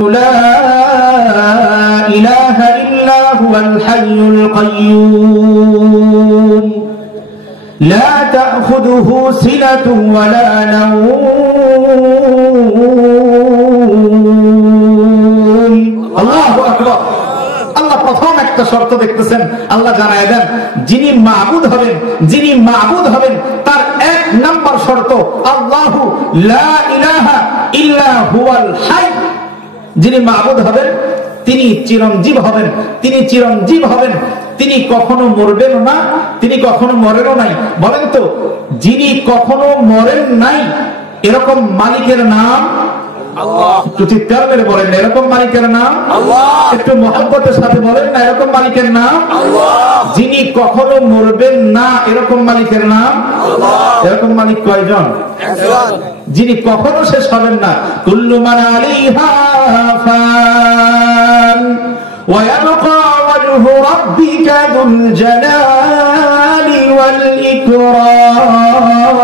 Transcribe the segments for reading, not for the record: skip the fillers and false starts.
لا إله إلا هو الحي القيوم لا تأخذه سنة ولا نوم الله أكبر আল্লাহ প্রথম একটা শর্ত দেখতেছেন আল্লাহ জানায় দেন যিনি মাবুদ হবেন তার এক নাম্বার শর্ত আল্লাহু লা ইলাহা ইল্লা হুয়াল হাই। যিনি মাবুদ হবেন তিনি চিরঞ্জীব হবেন, তিনি কখনো মরবেন না, তিনি কখনো মরেনও নাই। বলেন তো, যিনি কখনো মরেন নাই এরকম মালিকের নাম আল্লাহ। একটু চিৎকার করে বলেন না এরকম মালিকের নাম আল্লাহ। একটু মহব্বতের সাথে বলেন না এরকম মালিকের নাম আল্লাহ। যিনি কখনো মরবেন না এরকম মালিকের নাম আল্লাহ। এরকম মালিক কয়জন? একজন। যিনি কখনো শেষ হবেন না। কুল্লু মান আলাইহা ফান ওয়া ইয়াবকা ওয়াজহু রাব্বিকা যুল জালালি ওয়াল ইকরাম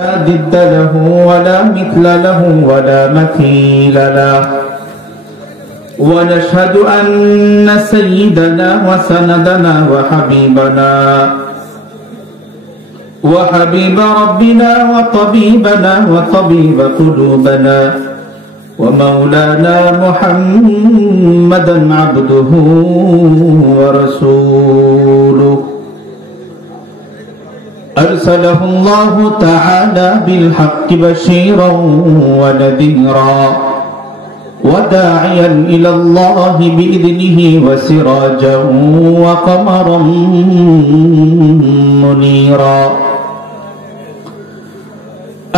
লা দিদ্দা লাহু ওয়া লা মিথলা লাহু ওয়া লা মাথিলা লাহু ওয়া নাশহাদু আন্না সাইয়্যিদানা ওয়া সানাদানা ওয়া হাবিবানা وحبيب ربنا وطبيبنا وطبيب قلوبنا ومولانا محمدا عبده ورسوله أرسله الله تعالى بالحق بشيرا ونذيرا وداعيا إلى الله بإذنه وسراجا وقمرا منيرا.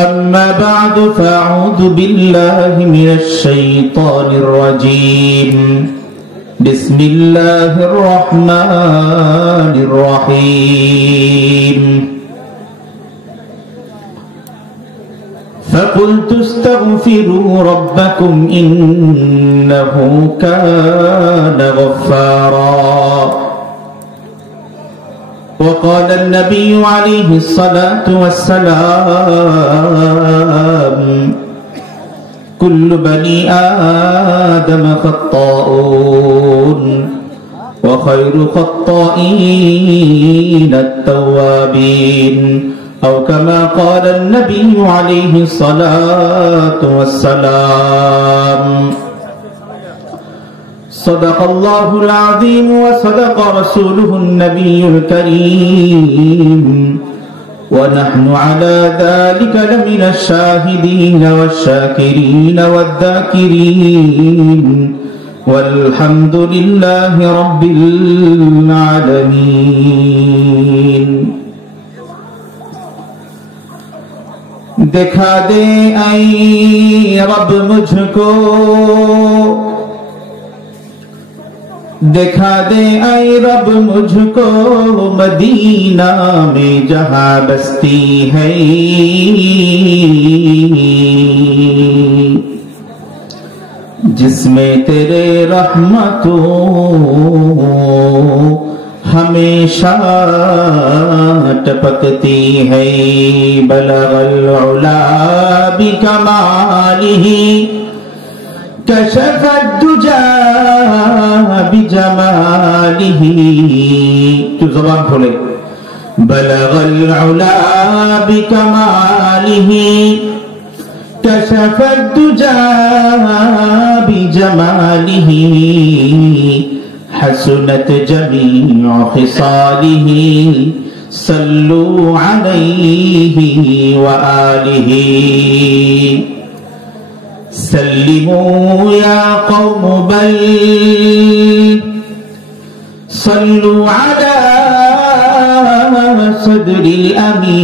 أما بعد فأعوذ بالله من الشيطان الرجيم. بسم الله الرحمن الرحيم. فقلت استغفروا ربكم إنه كان غفارا. وقال النبي عليه الصلاة والسلام كل بني آدم خطاؤون وخير خطائين التوابين أو كما قال النبي عليه الصلاة والسلام. صدق الله العظيم وصدق رسوله النبي الكريم ونحن على ذلك لمن الشاهدين والشاكرين والذاكرين والحمد لله رب العالمين. दिखा दे ऐ रब मुझको, दिखा दे ऐ रब मुझको मदीना में जहां बस्ती है, जिसमें तेरे रहमतों हमेशा टपकती है. बलगल उला बिकमालिही कशफत दुजा बिजमालिही. तू ज़बान खोले. बलगल उला बिकमालिही कशफत दुजा बिजमालिही हसनत जमीअ खिसालिही सल्लू अलैहि व आलिही. सल्लिमू या कौम बल सल्लू अला सदरिल अमीन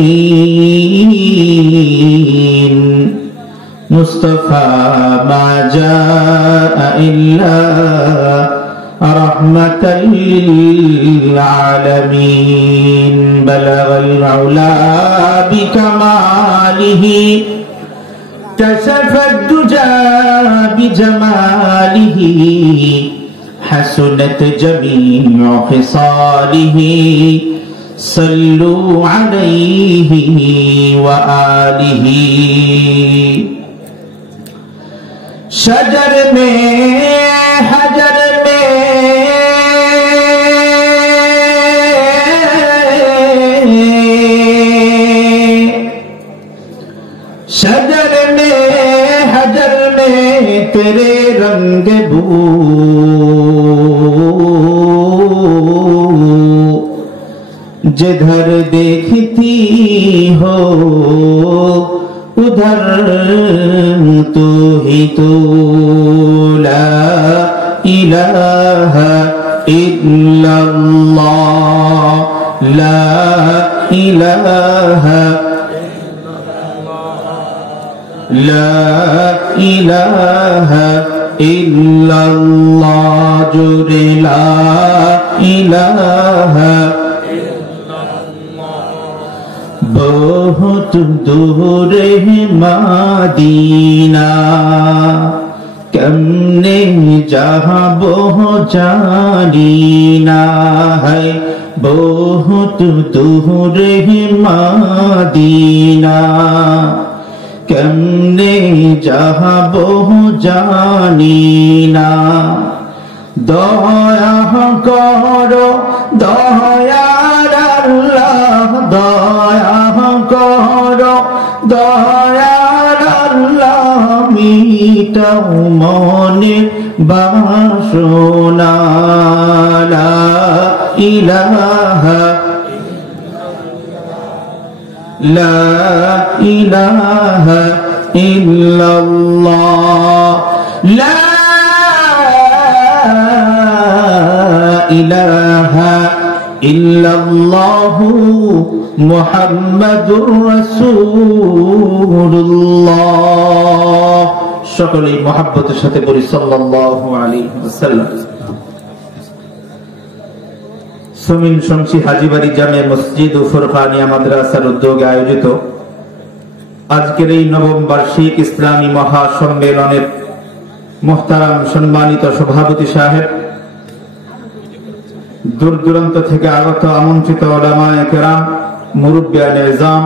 मुस्तफा मा जाअ इल्ला रहमतल लिल आलमीन. बलगल उला बिकमालिही कशफत दुजा बिजमालिही हसनत जमीअ खिसालिही सल्लू अलैहि व आलिही. शजर में हजर में शजर में हजर में तेरे रंग बू जिधर देखती हो उधर तू ही तू ला इलाहा इल्लल्लाह ला इलाहा ला इलाहा इल्लल्लाह जुरे ला इलाहा बहुत दूर है मदीना कमने जहाँ वो जानीना है बहुत दूर है मदीना कमने जहाँ वो जानीना दया करो दयार अल्लाह दया करो दयार अल्लाह মিটাও মনে বাসনা লা ইলাহা লা ইলাহা ইল্লাল্লাহ লা ইলাহা ইল্লাল্লাহু মুহাম্মাদুর রাসূলুল্লাহ সকলেই মহব্বতের সাথে বলি সাল্লাল্লাহু আলাইহি ওয়াসাল্লাম। সুমিন শমসী হাজীবাড়ি জামে মসজিদ ও ফুরকানিয়া মাদ্রাসার উদ্যোগে আয়োজিত আজকের এই নবম বার্ষিক ইসলামী মহাসম্মেলনের মুহতারাম সম্মানিত সভাপতি সাহেব, দূর দূরান্ত থেকে আগত আমন্ত্রিত উলামায়ে কেরাম, মুরব্বিয়ানে ইজাম,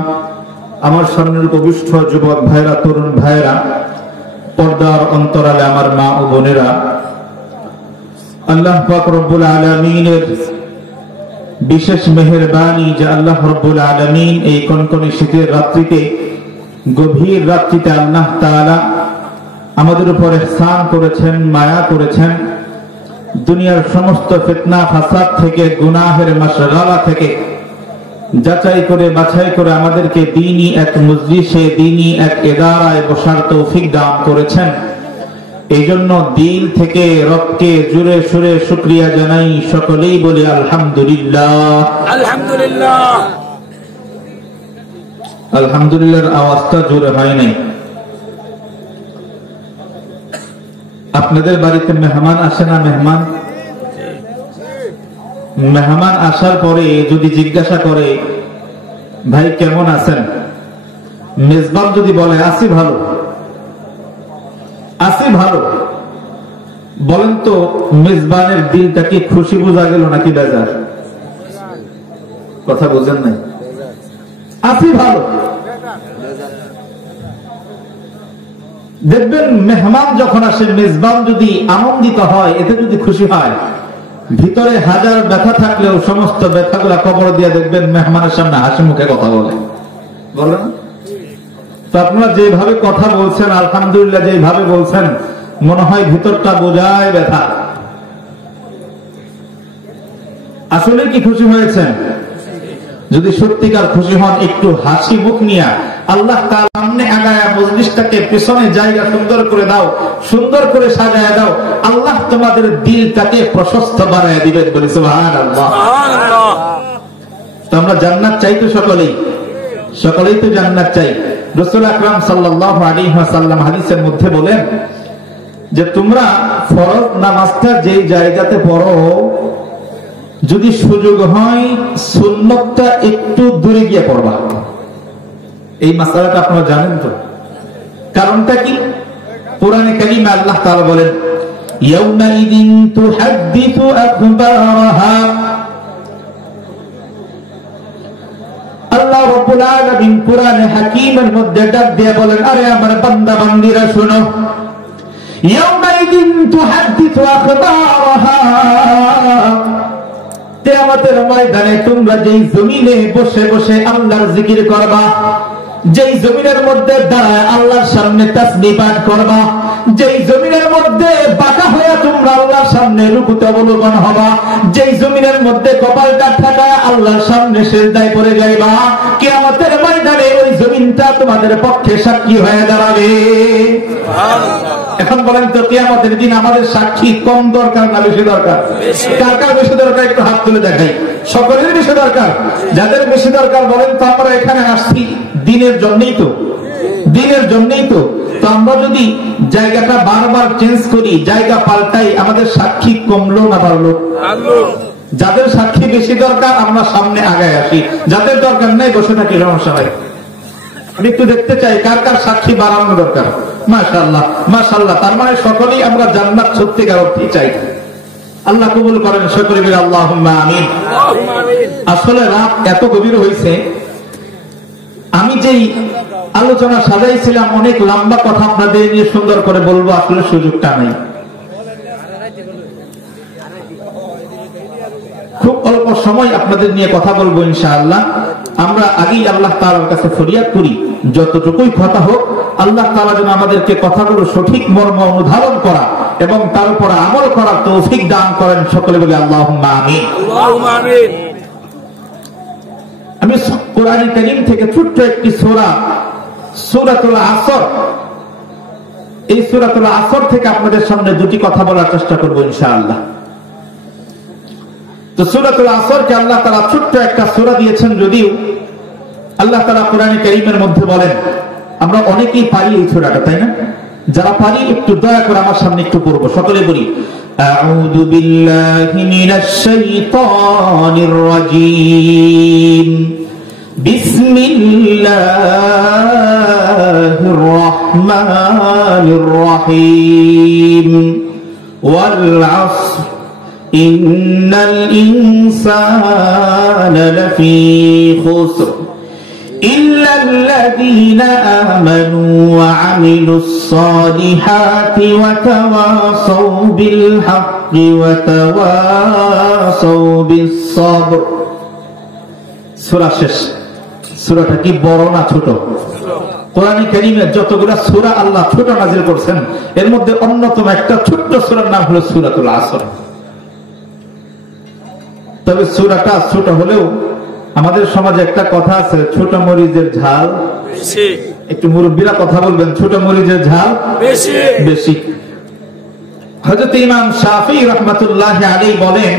আমার সামনের উপবিষ্ট যুবক ভাইরা, তরুণ ভাইরা, পর্দার অন্তরালে আমার মা ও বোনেরা, আল্লাহ পাক রব্বুল আলামিনের বিশেষ মেহেরবানি যে আল্লাহ রব্বুল আলামিন এই কনকনে শীতের রাত্রিতে, গভীর রাত্রিতে আল্লাহ তাআলা আমাদের উপর ইহসান করেছেন, মায়া করেছেন। দুনিয়ার সমস্ত ফিতনা ফাসাদ থেকে, গুনাহের মাশগালা থেকে যাচাই করে বাছাই করে আমাদেরকে দ্বীনি এক মজলিসে, দ্বীনি এক ইদারায় বসার তৌফিক দান করেছেন। এই জন্য দিল থেকে রবকে জুড়ে সুরে শুকরিয়া জানাই, সকলেই বলি আলহামদুলিল্লাহ। আলহামদুলিল্লাহ। আলহামদুলিল্লাহর আওয়াজটা জোরে হয় নাই। আপনাদের বাড়িতে মেহমান আসে না? মেহমান আসার পরে যদি জিজ্ঞাসা করে ভাই কেমন আছেন, মেজবান যদি বলে আছি ভালো, আছি ভালো, বলেন তো মেজবানের দিলটা কি খুশি বোঝা গেল নাকি বেজার? কথা বোঝেন নাই? আছি ভালো। দেখবেন মেহমান যখন আসে, মেজবান যদি আনন্দিত হয়, এতে যদি খুশি হয়, ভিতরে হাজার ব্যথা থাকলেও সমস্ত ব্যথাগুলা কবর দিয়ে দেখবেন মেহমানের সামনে হাসি মুখে কথা বলে না? তো আপনারা যেভাবে কথা বলছেন, আলহামদুলিল্লাহ যেভাবে বলছেন, মনে হয় ভিতরটা বোঝায় ব্যথা। আসলে কি খুশি হয়েছেন? যদি সত্যিকার খুশি হন, একটু হাসি মুখ নিয়ে আল্লাহ তাআলা সামনে আগায়া মজলিসটাকে পেছনে জায়গা সুন্দর করে দাও, সুন্দর করে সাজায়া দাও, আল্লাহ তোমাদের দিলটাকে প্রশস্ত বানায় দিবেন। বলি সুবহানাল্লাহ। তো আমরা জান্নাত চাই তো সকলেই তো জান্নাত চাই। রাসূল আকরাম সাল্লাল্লাহু আলাইহি ওয়াসাল্লাম হাদিসের মধ্যে বলেন যে তোমরা ফরজ নামাজটা যেই জায়গাতে পড়ো, যদি সুযোগ হয় সুন্নতটা একটু দূরে গিয়ে পড়বা। এই মাসালাটা আপনারা জানেন তো? কারণটা কি? কোরআনে কারিমে আল্লাহ তাআলা বলেন ইয়াউমাইদিন তুহাদ্দিসু আখবারাহা। আল্লাহ রাব্বুল আলামিন কোরআনে হাকীমের মধ্যে ডাক দিয়ে বলেন, আরে আমার বান্দা বান্দীরা শোনো, ইয়াউমাইদিন তুহাদ্দিসু আখবারাহা, কিয়ামতের ময়দানে তোমরা যেই জমিনে বসে বসে আল্লাহর জিকির করবা, যেই জমিনের মধ্যে দাঁড়ায় আল্লাহর সামনে তাসবিহ পাঠ করবা, যেই জমিনের মধ্যে বাঁকা হয়ে তোমরা আল্লাহর সামনে রুকুতে অবলোকন হবা, যেই জমিনের মধ্যে কপালটা ঠেকায় আল্লাহর সামনে সিজদায় পড়ে যাইবা, কিয়ামতের ময়দানে ওই জমিনটা তোমাদের পক্ষে সাক্ষী হয়ে দাঁড়াবে। এখন বলেন তো, কিয়ামতের দিন আমাদের সাক্ষী কম দরকার না বেশি দরকার? কার কার বেশি দরকার একটু হাত তুলে দেখাই। সকলের বেশি দরকার। যাদের বেশি দরকার বলেন তো, আমরা এখানে আসছি দিনের জন্যই তো, দিনের জন্যই তো। তো আমরা যদি জায়গাটা বারবার চেঞ্জ করি, জায়গা পাল্টাই, আমাদের সাক্ষী কমলো না বাড়লো? যাদের সাক্ষী বেশি দরকার আমরা সামনে আগায় আসি, যাদের দরকার নেই বসে থাকি, সমস্যা নাই। আমি একটু দেখতে চাই কার কার সাক্ষী বাড়ানো দরকার। মাশাআল্লাহ মাশাআল্লাহ, তার মানে সকলেই আমরা জান্নাত সত্যিকার অর্থে চাই। আল্লাহ কবুল করেন সকলে বলে আল্লাহুম্মা আমিন। আসলে রাত এত গভীর হয়েছে, আমি যেই আলোচনা সাজাইছিলাম অনেক লম্বা কথা আপনাদের নিয়ে সুন্দর করে বলবো, আসলে সুযোগটা নেই। খুব অল্প সময় আপনাদের নিয়ে কথা বলবো ইনশাআল্লাহ। আমরা আগেই আল্লাহ তাআলার কাছে ফরিয়াদ করি, যতটুকুই কথা হোক আল্লাহ তাআলা যেন আমাদেরকে কথাগুলো সঠিক মর্ম অনুধাবন করা এবং তার উপর আমল করার তৌফিক দান করেন। সকলে বলি আল্লাহুম্মা আমিন। আল্লাহুম্মা আমিন। আমি কোরআন কারীম থেকে ছোট্ট একটি সূরা, সূরাতুল আসর, এই সূরাতুল আসর থেকে আপনাদের সামনে দুটি কথা বলার চেষ্টা করব ইনশাআল্লাহ। তো সূরাতুল আসরকে আল্লাহ তাআলা ছোট্ট একটা সূরা দিয়েছেন, যদিও আল্লাহ তাআলা কোরআন কারীমের মধ্যে বলেন, আমরা অনেকেই পারি এই সূরাটা, তাই না? যারা পারি একটু দয়া করে আমার সামনে একটু পড়ব, সকলে বলি আউযু বিল্লাহি মিনাশ শাইতানির রাজীম, বিসমিল্লাহির রাহমানির রাহিম, ওয়াল আসর ইন্নাল ইনসানা লাফী খুসর إلا الذين آمنوا وعملوا الصالحات وتواصوا بالحق وتواصوا بالصبر। সূরা শেষ। সূরাটা কি বড় না ছোট? কোরআন কারীমের যতগুলো সূরা আল্লাহ ছোট নাযিল করেছেন, এর মধ্যে অন্যতম একটা ছোট্ট সূরার নাম হলো সূরাতুল আসর। তবে সূরাটা ছোট হলেও আমাদের সমাজে একটা কথা আছে, ছোট মরিচের ঝাল বেশি। একটু মুরব্বীরা কথা বলবেন, ছোট মরিচের ঝাল বেশি বেশি। হযরত ইমাম শাফিঈ রাহমাতুল্লাহি আলাইহি বলেন,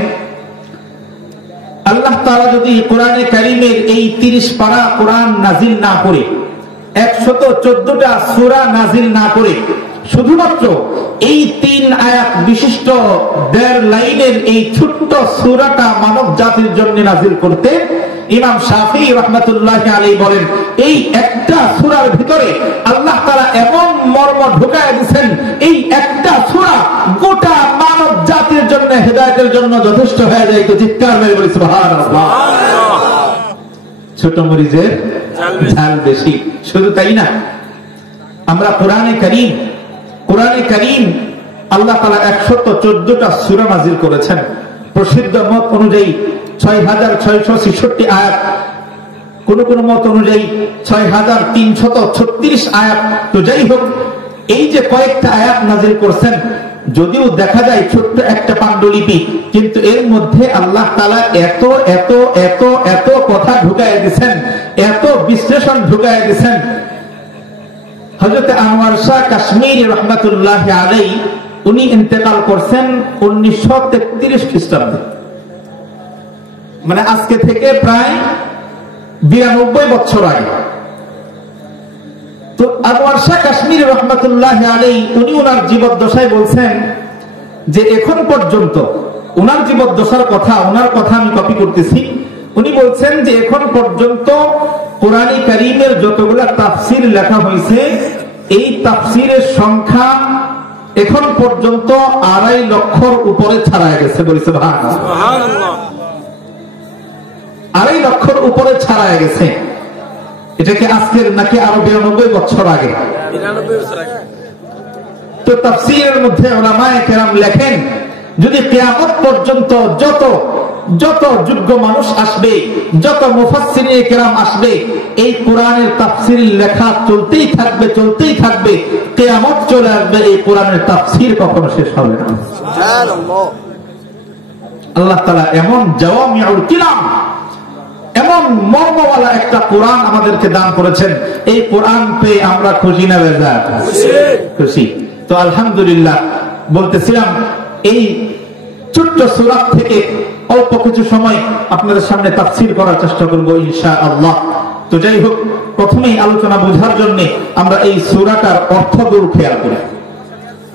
আল্লাহ তাআলা যদি কোরআনে কারীমের এই 30 পারা কোরআন নাযিল না করে, 114টা সূরা নাযিল না করে, শুধুমাত্র এই 3 আয়াত বিশিষ্ট 1.5 লাইনের এই ছোট্ট সূরাটা মানব জাতির জন্য নাযিল করতে, ইমাম শাফিঈ রাহমাতুল্লাহি আলাইহি বলেন, এই একটা সূরার ভিতরে আল্লাহ তাআলা এমন মর্ম ঢুকায় দিয়েছেন, এই একটা সূরা গোটা মানব জাতির জন্য হেদায়েতের জন্য যথেষ্ট হয়ে যায়। তো চিৎকার মেরে বলি সুবহানাল্লাহ। ছোট মরিচের ঝাল বেশি। শুধু তাই না, আমরা কোরআনে কারীম আল্লাহ তাআলা 114টা সূরা নাযিল করেছেন। প্রসিদ্ধ মত অনুযায়ী 6666 আয়াত, কোন কোন মত অনুযায়ী 6336 আয়াত। তো যাই হোক, এই যে কয়েকটা আয়াত নাযিল করেছেন, যদিও দেখা যায় ছোট্ট একটা পাণ্ডুলিপি, কিন্তু এর মধ্যে আল্লাহ তাআলা এত এত এত এত কথা ঢুকায় দিয়েছেন, এত বিশ্লেষণ ঢুকায় দিয়েছেন। হযরত আনোয়ার শাহ কাশ্মীরি রাহমাতুল্লাহি আলাইহি উনি ইন্তেকাল করছেন 1933 খ্রিস্টাব্দে, মানে আজকে থেকে প্রায় 92 বছর আগে। তো আনোয়ার শাহ কাশ্মীরি রাহমাতুল্লাহি আলাইহি উনি ওনার জীবদ্দশায় বলছেন যে এখন পর্যন্ত, ওনার জীবদ্দশার কথা, ওনার কথা আমি কপি করতেছি, উনি বলছেন যে এখন পর্যন্ত কোরআন কারীমের যতগুলা তাফসীর লেখা হয়েছে, এই তাফসীরের সংখ্যা এখন পর্যন্ত 2.5 লক্ষর উপরে ছাড়ায় গেছে। বলি সুবহানাল্লাহ। 2.5 লক্ষর উপরে ছাড়ায় গেছে। এটা কি আজকের নাকি আরো 92 বছর আগে? 92 বছর আগে। তো তাফসীরের মধ্যে উলামায়ে কেরাম লেখেন, যদি কিয়ামত পর্যন্ত যত যোগ্য মানুষ আসবে, যত মুফাসসিরিনে কেরাম আসবে, এই কোরআনের তাফসীর লেখা চলতেই থাকবে, কিয়ামত চলে আসবে, এই কোরআনের তাফসীর কখনো শেষ হবে না। সুবহানাল্লাহ। আল্লাহ তাআলা এমন জাওয়ামিউল কালাম, এমন মর্মওয়ালা একটা কোরআন আমাদেরকে দান করেছেন। এই কোরআন পেয়ে আমরা খুশি না বেজার? খুশি। তো আলহামদুলিল্লাহ, বলতেছিলাম এই ছোট্ট সূরা থেকে অল্প কিছু সময় আপনাদের সামনে তাফসীর করার চেষ্টা করব ইনশাআল্লাহ। তো যাই হোক, প্রথমেই আলোচনা বোঝার জন্য আমরা এই সূরাটার অর্থগুলো খেয়াল করি।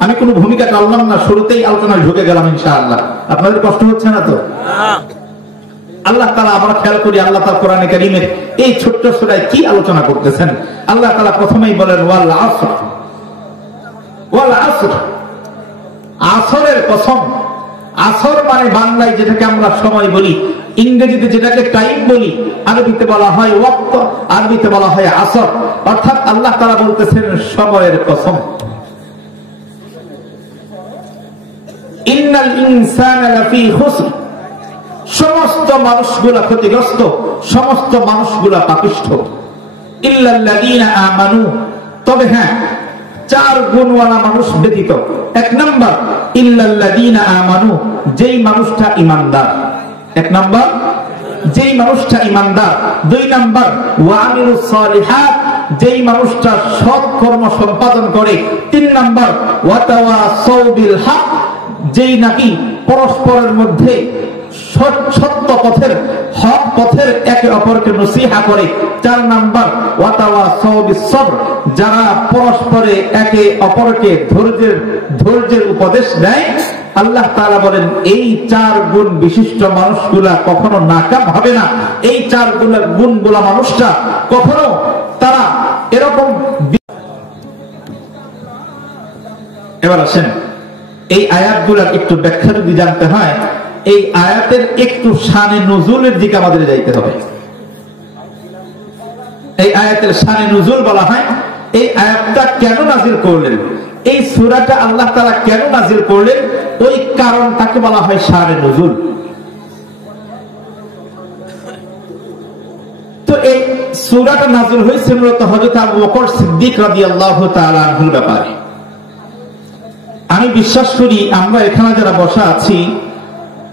আমি কোনো ভূমিকা টানলাম না, শুরুতেই আলোচনায় ঢুকে গেলাম ইনশাআল্লাহ। আপনাদের কষ্ট হচ্ছে না তো? আল্লাহ তাআলা, আমরা খেয়াল করি আল্লাহ তাআলা কোরআনে কারীমের এই ছোট্ট সূরায় কি আলোচনা করতেছেন। আল্লাহ তাআলা প্রথমেই বলেন ওয়াল আসর, ওয়াল আসর, আসরের কসম। আসর মানে বাংলায় যেটাকে আমরা সময় বলি, ইংরেজিতে যেটাকে টাইম বলি, আরবিতে বলা হয় ওয়াক্ত, আরবিতে বলা হয় আসর। অর্থাৎ আল্লাহ তাআলা বলতেছেন সময়ের কসম। ইন্নাল ইনসানা লাফি খুসর, সমস্ত মানুষগুলা ক্ষতিগ্রস্ত, সমস্ত মানুষগুলা পাপিষ্ঠ। ইল্লাল্লাযীনা আমানু, তবে হ্যাঁ, চার গুণওয়ালা মানুষ ব্যতীত। এক নাম্বার ইল্লাল্লাযীনা আমানু, যেই মানুষটা ঈমানদার। এক নাম্বার যেই মানুষটা ঈমানদার। দুই নাম্বার ওয়া আমিলুস সালিহাত, যেই মানুষটা সৎ কর্ম সম্পাদন করে। তিন নাম্বার ওয়া তাওয়াসাউ বিল হক, যেই নাকি পরস্পরের মধ্যে সত্য পথের, হক পথের একে অপরকে নসিহা করে। চার নাম্বার ওয়া তাওয়াসাউ বিস সবর, যারা পরস্পরে একে অপরকে ধৈর্যের উপদেশ দেয়। আল্লাহ তাআলা বলেন এই চার গুণ বিশিষ্ট মানুষগুলা কখনো নাকাম হবে না। এই চার গুণগুলা মানুষটা কখনো তারা এরকম। এবার আসেন, এই আয়াতগুলার একটু ব্যাখ্যা যদি জানতে হয়, এই আয়াতের একটু শানে নুজুলের দিকে আমাদের যাইতে হবে। এই আয়াতের শানে নুজুল বলা হয়। এই আয়াতটা কেন নাজিল করলেন, এই সূরাটা আল্লাহ তাআলা কেন নাজিল করলেন, ওই কারণটাকে বলা হয় শানে নুজুল। তো এই সূরাটা নাজিল হয়েছে মূলত হযরত আবু বকর সিদ্দিক রাদিয়াল্লাহু তাআলা আনহুর ব্যাপারে। আমি বিশ্বাস করি আমরা এখানে যারা বসা আছি,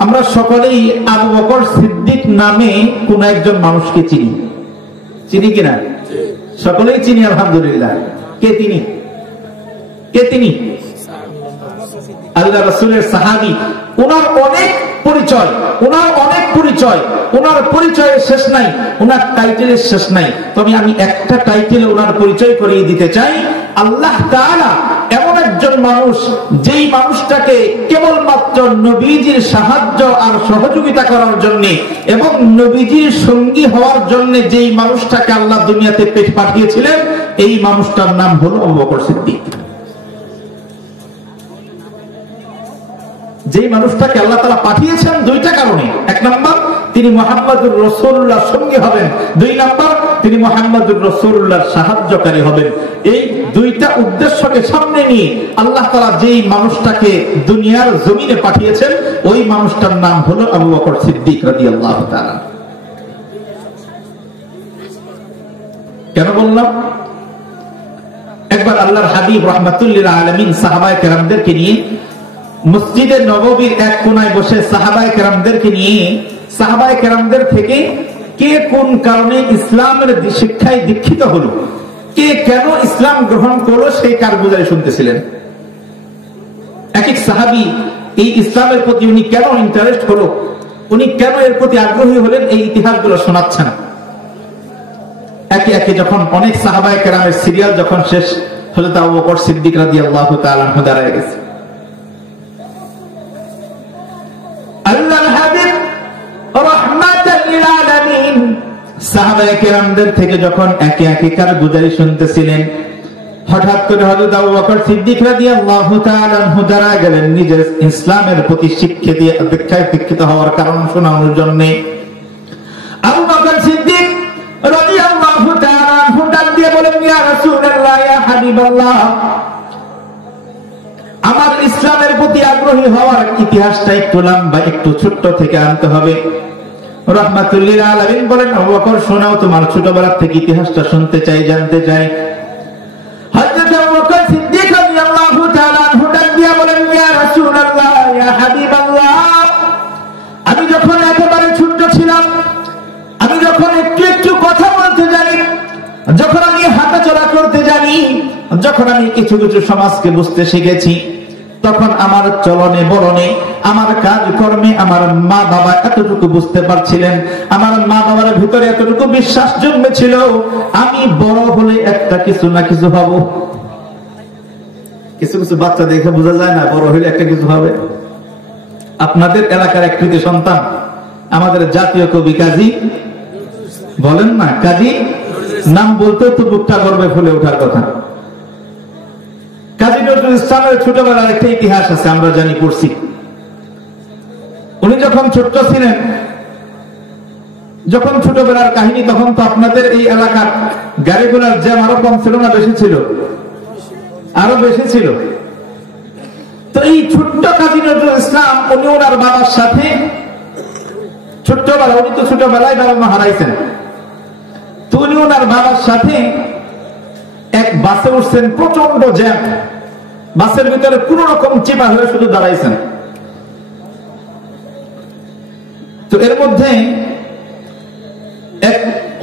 আমরা সকলেই আবু বকর সিদ্দিক নামে কোন একজন মানুষকে চিনি কিনা? সকলেই চিনি আলহামদুলিল্লাহ। কে তিনি? আল্লাহ রাসূলের সাহাবী। ওনার অনেক পরিচয়, ওনার পরিচয়ের শেষ নাই, ওনার টাইটেলের শেষ নাই। তবে আমি একটা টাইটেল ওনার পরিচয় করিয়ে দিতে চাই। আল্লাহ তাআলা এমন একজন মানুষ, যেই মানুষটাকে কেবলমাত্র নবীজির সাহায্য আর সহযোগিতা করার জন্য এবং নবীজির সঙ্গী হওয়ার জন্য যেই মানুষটাকে আল্লাহ দুনিয়াতে পাঠিয়েছিলেন, এই মানুষটার নাম হলো আবু বকর সিদ্দিক। যেই মানুষটাকে আল্লাহ তাআলা পাঠিয়েছেন দুইটা কারণে। এক নাম্বার, তিনি মুহাম্মদুর রাসূলুল্লাহর সঙ্গী হবেন। দুই নাম্বার, তিনি মুহাম্মদুর রাসূলুল্লাহর সাহায্যকারী হবেন। এই দুইটা উদ্দেশ্যকে সামনে নিয়ে আল্লাহ তাআলা যেই মানুষটাকে দুনিয়ার জমিনে পাঠিয়েছেন, ওই মানুষটার নাম হলো আবু বকর সিদ্দিক রাদিয়াল্লাহু তাআলা। কেন বললাম? একবার আল্লাহর হাবিব রাহমাতুল লিল আলামিন সাহাবায়ে কেরামদেরকে নিয়ে মসজিদে নববীর এক কোনায় বসে সাহাবায়ে কেরামদেরকে নিয়ে, সাহাবায়ে কেরামদের থেকে কে কোন কারণে ইসলামের শিক্ষায় দীক্ষিত হলো, কে কেন ইসলাম গ্রহণ করলো, সেই কারগুজারি শুনতেছিলেন। এক এক সাহাবী এই ইসলামের প্রতি উনি কেন ইন্টারেস্ট হলো, উনি কেন এর প্রতি আগ্রহী হলেন, এই ইতিহাসগুলো শোনাচ্ছেন। একে একে যখন অনেক সাহাবায়ে কেরামের সিরিয়াল যখন শেষ, হযরত আবু বকর সিদ্দিক রাদিয়াল্লাহু তাআলা আনহু দাঁড়ায় গেছে। আল্লাহর হাবিব রাহমাতাল লিল আলামিন সাহাবায়ে কেরামদের থেকে যখন একে একে কারগুজারি শুনতেছিলেন, হঠাৎ করে হযরত আবু বকর সিদ্দিক রাদিয়াল্লাহু তাআলা আনহু দাঁড়ায় গেলেন নিজের ইসলামের প্রতি শিক্ষিত হওয়ার কারণ শোনানোর জন্য। আবু বকর সিদ্দিক রাদিয়াল্লাহু তাআলা আনহু ডাক দিয়ে বলেন, ইয়া রাসূলুল্লাহ, ইয়া হাবিবাল্লাহ, আমার ইসলামের প্রতি আগ্রহী হওয়ার ইতিহাসটা একটু লম্বা, একটু ছোট্ট থেকে আনতে হবে। রাহমাতুল লিল আলামিন বলেন, আবু বকর শোনাও, তোমার ছোটবেলা থেকে ইতিহাসটা শুনতে চাই, জানতে চাই। হযরত আবু বকর সিদ্দিক রাদিয়াল্লাহু তাআলা আনহু ডাক দিয়া বলেন, ইয়া রাসূলুল্লাহ, ইয়া হাবিবাল্লাহ, আমি যখন একেবারে ছোট ছিলাম, আমি যখন একটু একটু কথা বলতে জানি, যখন আমি হাঁটা চলা করতে জানি, যখন আমি কিছু কিছু সমাজকে বুঝতে শিখেছি, তখন আমার চলনে বলনে, আমার কাজকর্মে আমার মা বাবা এতটুকু বুঝতে পারছিলেন, আমার মা বাবার ভিতরে এতটুকু বিশ্বাস জন্মেছিল, আমি বড় হলে একটা কিছু না কিছু হব। কিছু কিছু বাচ্চা দেখে বোঝা যায় না বড় হলে একটা কিছু হবে। আপনাদের এলাকার এক কৃতি সন্তান আমাদের জাতীয় কবি কাজী, বলেন না, কাজী নাম বলতে তো বুকটা গর্বে ফুলে ওঠার কথা। কাজী নজরুল ইসলামের ছোটবেলার একটা ইতিহাস আছে, আমরা জানি, পড়ছি। উনি যখন ছোট্ট ছিলেন, যখন ছোটবেলার কাহিনী, তখন তো আপনাদের এই এলাকার গাড়িগুলার জ্যাম আরো কম ছিল না, বেশি ছিল? আরো বেশি ছিল। তো এই ছোট্ট কাজী নজরুল ইসলাম, উনি ওনার বাবার সাথে ছোট্টবেলা, উনি তো ছোটবেলায় বাবা মা হারাইছেন, তো উনি ওনার বাবার সাথে এক বাসে উঠছেন, প্রচন্ড জ্যাম, বাসের ভিতরে কোন রকম চিপা হয়ে শুধু দাঁড়াইছেন। তো এর মধ্যে এক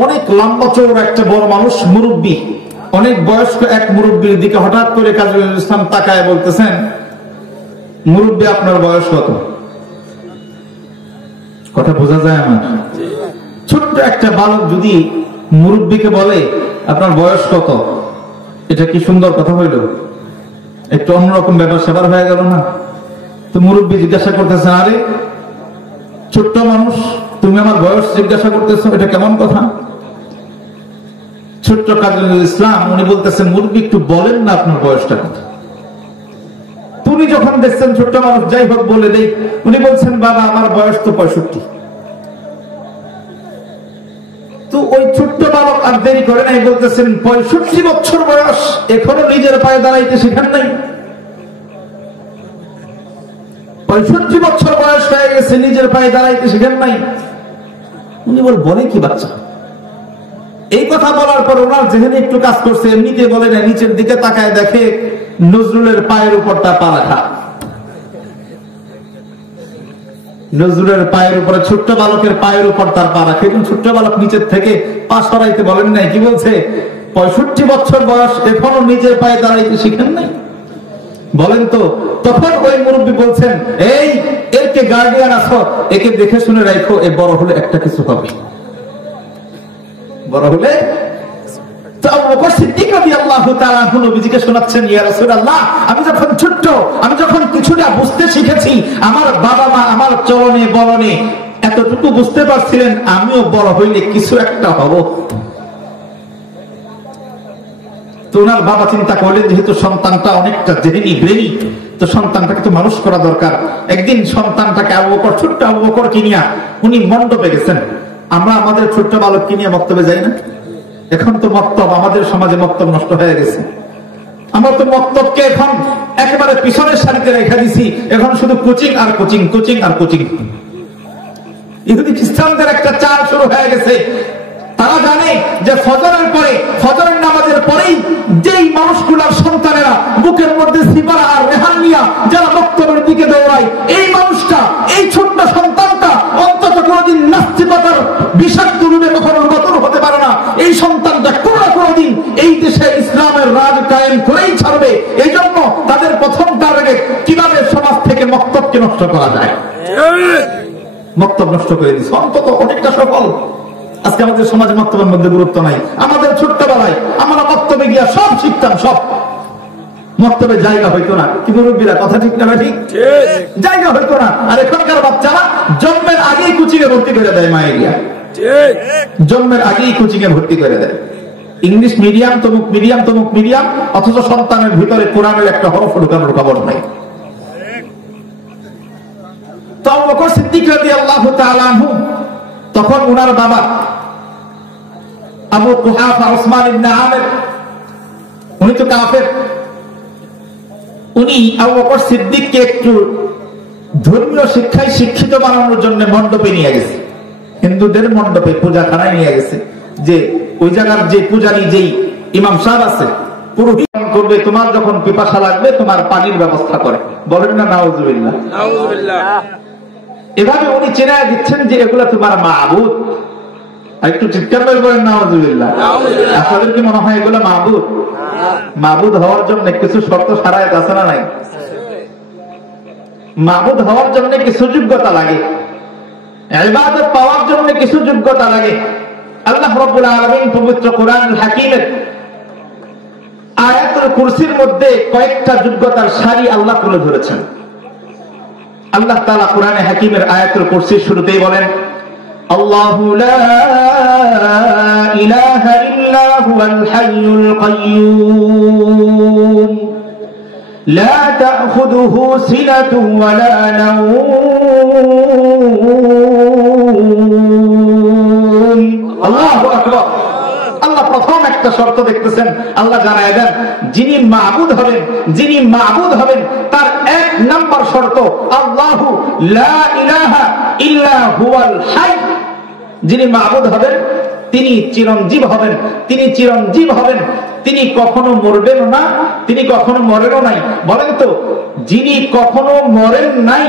অনেক লম্বা চৌড়া একটা বড় মানুষ, মুরব্বী, অনেক বয়স্ক এক মুরব্বীর দিকে হঠাৎ করে কাজী নজরুল ইসলাম তাকায় বলতেছেন, মুরব্বী আপনার বয়স কত? কথা বোঝা যায় আমার? ছোট্ট একটা বালক যদি মুরব্বীকে বলে আপনার বয়স কত, এটা কি সুন্দর কথা হইল? একটু অন্যরকম ব্যাপার স্যাপার হয়ে গেল না? তো মুরব্বী জিজ্ঞাসা করতেছেন, আরে ছোট্ট মানুষ, তুমি আমার বয়স জিজ্ঞাসা করতেছো, এটা কেমন কথা? ছোট্ট কাজী নজরুল ইসলাম উনি বলতেছেন, মুরব্বী একটু বলেন না আপনার বয়সটা কত। তুমি যখন দেখছেন ছোট্ট মানুষ, যাই হোক বলে দেই, উনি বলছেন, বাবা আমার বয়স তো 65। তো ওই ছোট্ট বালক আর দেরি করে নাই, বলতেছেন 65 বছর বয়স, এখনো নিজের পায়ে দাঁড়াইতে শিখেন নাই? 65 বছর বয়স হয়ে গেছে, নিজের পায়ে দাঁড়াইতে শিখেন নাই? উনি বলে কি বাচ্চা? এই কথা বলার পর ওনার যেখানে একটু কাজ করছে, এমনিতে বলে না, নিচের দিকে তাকায় দেখে নজরুলের পায়ের উপর তার পা রাখা। নজরুলের পায়ের উপরে, ছোট্ট বালকের পায়ের উপর তার পা রাখে। এবং ছোট্ট বালক নিচের থেকে পা সরাইতে বলেন নাই, কি বলছে? 65 বছর বয়স, এখনো নিজের পায়ে দাঁড়াইতে শিখেন নাই? বলেন তো। তখন ওই মুরব্বী বলছেন, এই এরকে গার্ডিয়ান আছো, একে দেখে শুনে রাখো, এ বড় হলে একটা কিছু হবে, বড় হলে। তো আবু বকর সিদ্দিক রাদিয়াল্লাহু তাআলা আনহু নবীজিকে শোনাচ্ছেন, ইয়া রাসূলুল্লাহ, আমি যখন ছোট্ট, আমি যখন কিছুটা বুঝতে শিখেছি, আমার বাবা মা আমার চলনে বলনে এতটুকু বুঝতে পারছিলেন, আমিও বড় হইলে কিছু একটা হব। তো ওনার বাবা চিন্তা করলেন, যেহেতু সন্তানটা অনেকটা জেহেনি ব্রেনি, তো সন্তানটাকে তো মানুষ করা দরকার। একদিন সন্তানটাকে আবু বকর, ছোট্ট আবু বকরকে নিয়ে উনি মণ্ডপে গেছেন। আমরা আমাদের ছোট্ট বালককে নিয়ে মক্তবে যাই না? এখন তো মক্তব, আমাদের সমাজে মক্তব নষ্ট হয়ে গেছে। আমরা তো মক্তবকে এখন একেবারে পিছনের সারিতে রেখে দিছি, এখন শুধু কোচিং আর কোচিং, কোচিং আর কোচিং। ইহুদি খ্রিস্টানদের একটা চাল শুরু হয়ে গেছে। তারা জানে যে ফজরের পরে, ফজরের নামাজের পরেই যেই মানুষগুলার সন্তানেরা বুকের মধ্যে সিপারা আর রেহান নিয়া যারা মক্তবের দিকে দৌড়ায়, এই মানুষটা, এই ছোট্ট সন্তানটা অন্তত কোনোদিন নাস্তিকতার বিষাক্ত রূপে কখনো রূপান্তর হতে পারে না। এই সন্তানটা কোনো না কোনোদিন এই দেশে ইসলামের রাজ কায়েম করেই ছাড়বে। এই জন্য তাদের প্রথম টার্গেট কিভাবে সমাজ থেকে মক্তবকে নষ্ট করা যায়। মক্তব নষ্ট করে দিচ্ছে, অন্তত অনেকটা সফল। আজকে আমাদের সমাজে মক্তবের মধ্যে গুরুত্ব নাই। আমাদের ছোট্টবেলায় আমরা মক্তবে গিয়া সব শিখতাম, সব। মক্তবে জায়গা হইতো না, কি মুরব্বীরা, কথা ঠিক না? ঠিক, জায়গা হইতো না। আর এখনকার বাচ্চারা জন্মের আগেই কোচিং এ ভর্তি করে দেয়, মায়ের গিয়া জন্মের আগেই কোচিং এ ভর্তি করে দেয়। ইংলিশ মিডিয়াম, তমুক মিডিয়াম, তমুক মিডিয়াম, অথচ সন্তানের ভিতরে কোরআনের একটা হরফ ঢুকানোর খবর নাই। তো আবু বকর সিদ্দিক রাদিয়াল্লাহু তাআলা আনহু, তখন উনার বাবা আবু কুহাফা উসমান ইবনে আমির, উনি তো কাফের। উনি আবু বকর সিদ্দিককে একটু ধর্মীয় শিক্ষায় শিক্ষিত বানানোর জন্য মণ্ডপে নিয়ে গেছে, হিন্দুদের মণ্ডপে পূজাখানায় নিয়ে গেছে, যে ওই জায়গার যে পূজারী যেই ইমাম সাহেব আছে পুরোহিত করবে, তোমার যখন পিপাসা লাগবে তোমার পানির ব্যবস্থা করে, বলেন না নাউজুবিল্লাহ। এভাবে উনি চেনা দিচ্ছেন যে এগুলা তোমার মাবুদ। একটু চিৎকার করে বলেন নাউজুবিল্লাহ। আপনাদের কি মনে হয় এগুলা মাবুদ? মাবুদ হওয়ার জন্য কিছু শর্ত সারায়াত আছে না নাই? মাবুদ হওয়ার জন্য কিছু যোগ্যতা লাগে, ইবাদত পাওয়ার জন্য কিছু যোগ্যতা লাগে। আল্লাহ রাব্বুল আলামিন পবিত্র কোরআনুল হাকীমের আয়াতুল কুরসির মধ্যে কয়েকটা যোগ্যতার সারি আল্লাহ তুলে ধরেছেন। আল্লাহ তাআলা কোরআনে হাকীমের আয়াতুল কুরসির শুরুতেই বলেন, আল্লাহু লা ইলাহা ইল্লা হুয়াল হাইয়ুল কাইয়্যুম লা তাখুযুহু সিনাতুন ওয়া লা নাওম। আল্লাহু আকবার। আল্লাহ প্রথম একটা শর্ত দেখতেছেন, আল্লাহ জানায় দেন যিনি মাবুদ হবেন তার এক নাম্বার শর্ত আল্লাহু লা ইলাহা ইল্লা হুয়াল হাই। যিনি মাবুদ হবেন তিনি চিরঞ্জীব হবেন, তিনি কখনো মরবেন না, তিনি কখনো মরেনও নাই। বলেন তো, যিনি কখনো মরেন নাই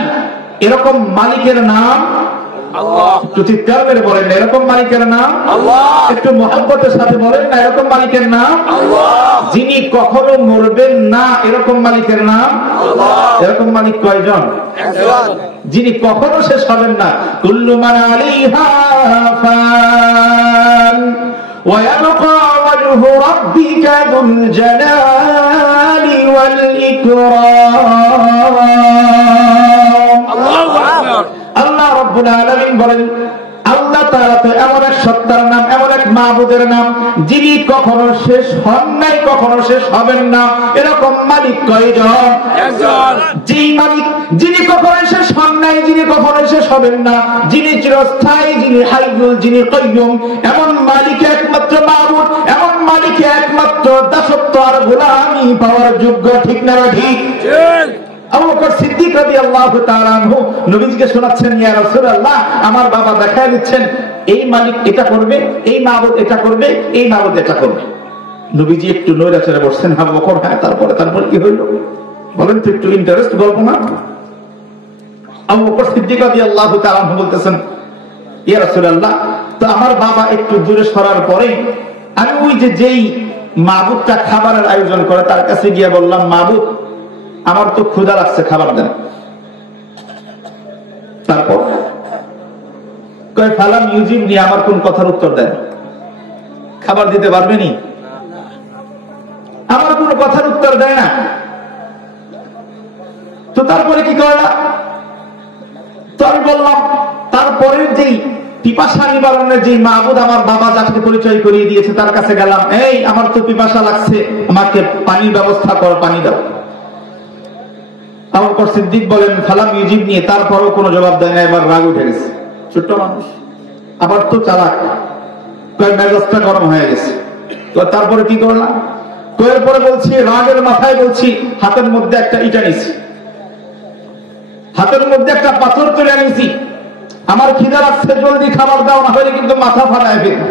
এরকম মালিকের নাম আল্লাহ। একটু চিৎকার করে বলেন না এরকম মালিকের নাম আল্লাহ। একটু মহব্বতের সাথে বলেন না এরকম মালিকের নাম আল্লাহ। যিনি কখনো মরবেন না এরকম মালিকের নাম আল্লাহ। এরকম মালিক কয়জন? একজন। যিনি কখনো শেষ হবেন না। কুল্লু মান আলাইহা ফান ওয়া ইয়াবকা ওয়াজহু রাব্বিকা যুল জালালি ওয়াল ইকরাম। আল্লাহু আকবার। আল্লাহ রাব্বুল আলামিন বলেন, আল্লাহ তাআলা তো এমন এক সত্তার নাম, এমন এক মাবুদের নাম যিনি কখনো শেষ হন নাই, কখনো শেষ হবেন না। এরকম মালিক কয়জন? একজন। যেই মালিক যিনি কখনো শেষ হন নাই, যিনি কখনো শেষ হবেন না, যিনি চিরস্থায়ী, যিনি হাইয়ুল, যিনি কাইয়্যুম, এমন মালিক একমাত্র মাবুদ, এমন মালিক একমাত্র দাসত্ব আর গোলামি পাওয়ার যোগ্য। ঠিক না ঠিক? আবু বকর সিদ্দিক রাদিয়াল্লাহু তাআলা আনহু নবীজিকে শোনাচ্ছেন, ইয়া রাসূলুল্লাহ আমার বাবা দেখায় দিচ্ছেন এই মালিক এটা করবে, এই মাবুদ এটা করবে, এই মাবুদ এটা করবে। নবীজি একটু নড়াচড়ে বসছেন। আবু বকর, হ্যাঁ তারপরে কি হইল বলেন তো, একটু ইন্টারেস্ট গল্প না? আবু বকর সিদ্দিক রাদিয়াল্লাহু তাআলা আনহু বলতেছেন, ইয়া রাসূলুল্লাহ তো আমার বাবা একটু দূরে সরার পরে আমি ওই যেই মাবুদটা খাবারের আয়োজন করে তার কাছে গিয়ে বললাম, মাবুদ আমার তো ক্ষুধা লাগছে, খাবার দেন। তারপর কয় ফালাম ইউজিবনি, আমার কোন কথার উত্তর দেন? খাবার দিতে পারবেনি, আমার কোন কথার উত্তর দেয় না। তো তারপরে কি করলা? তো আমি বললাম তারপরের যেই পিপাসা নিবারণের যে মাবুদ আমার বাবা যাকে পরিচয় করিয়ে দিয়েছে তার কাছে গেলাম, এই আমার তো পিপাসা লাগছে, আমাকে পানির ব্যবস্থা কর, পানি দাও। আবু বকর সিদ্দিক বলেন ফালাম ইউজিবনি, তারপরও কোনো জবাব দেয় না। এবার রাগ উঠে গেছে, ছোট্ট মানুষ আবার তো চালাক, কয় মেজাজটা গরম হয়ে গেছে। তো তারপরে কি করলাম? কয়ের পরে বলছি, রাগের মাথায় বলছি, হাতের মধ্যে একটা ইটা নিছি, হাতের মধ্যে একটা পাথর তুলে আনিছি, আমার খিদা লাগছে, জলদি খাবার দাও, না হলে কিন্তু মাথা ফাটায় ফেলবে।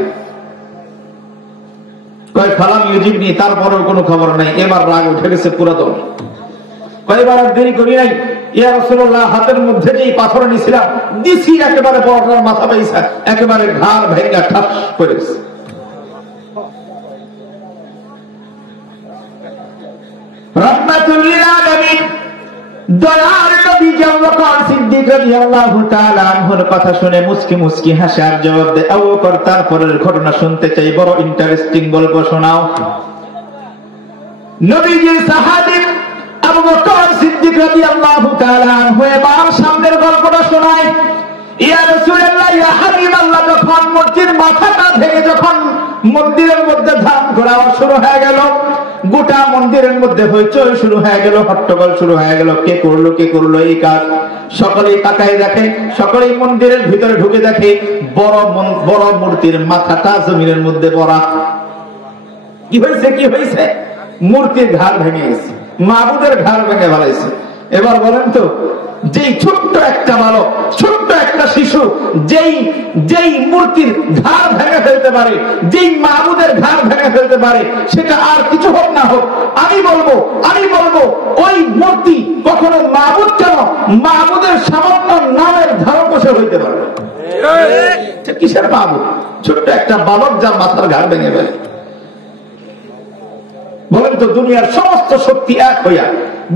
কয় ফালাম ইউজিবনি, তারপরেও কোনো খবর নাই। এবার রাগ উঠে গেছে পুরাতন। কয়বার আর দেরি করি নাই, ইয়া রাসূলুল্লাহ হাতের মধ্যে যেই পাথর নিছিলাম দিছি, একেবারে বড়টার মাথা পাইছা, একেবারে ঘাড় ভেঙে ঠাস করে গেছে। রাহমাতুল লিল আলামিন দয়ার নবী আবু বকর সিদ্দিক রাদিয়াল্লাহু তাআলা আনহুর কথা শুনে মুস্কি মুস্কি হাসে আর জবাব দেয়, আবু বকর তারপরের ঘটনা শুনতে চাই, বড় ইন্টারেস্টিং গল্প শোনাও। নবীজির সাহাবী আবু বকর সিদ্দিক রাদিয়াল্লাহু তাআলা আনহু এবার সামনের গল্পটা শোনায়। ইয়া রাসূলুল্লাহ, ইয়া হাবিবাল্লাহ, যখন মূর্তির মাথাটা ভেঙে যখন মন্দিরের মধ্যে ধান ঘোরা শুরু হয়ে গেল, গোটা মন্দিরের মধ্যে হইচই শুরু হয়ে গেল, হট্টগোল শুরু হয়ে গেল, কে করলো এই কাজ। সকলেই তাকায় দেখে, সকলেই মন্দিরের ভিতরে ঢুকে দেখে বড় মূর্তির মাথাটা জমিনের মধ্যে পড়া। কি হয়েছে? মূর্তির ঘাড় ভেঙে গেছে। মাবুদের ঘাড় ভেঙে ফেলাইছে। এবার বলেন তো, যেই ছোট্ট একটা বালক, ছোট্ট একটা শিশু যেই মূর্তির ঘাড় ভেঙে ফেলতে পারে, যেই মাবুদের ঘাড় ভেঙে ফেলতে পারে, সেটা আর কিছু হোক না হোক, আমি বলবো ওই মূর্তি কখনো মাবুদ কেন, মাবুদের সামান্য নামের ধারকোষে হইতে পারে। কিসের মাবুদ? ছোট্ট একটা বালক যার মাথার ঘাড় ভেঙে ফেলে। বলেন তো, দুনিয়ার সমস্ত শক্তি এক হইয়া,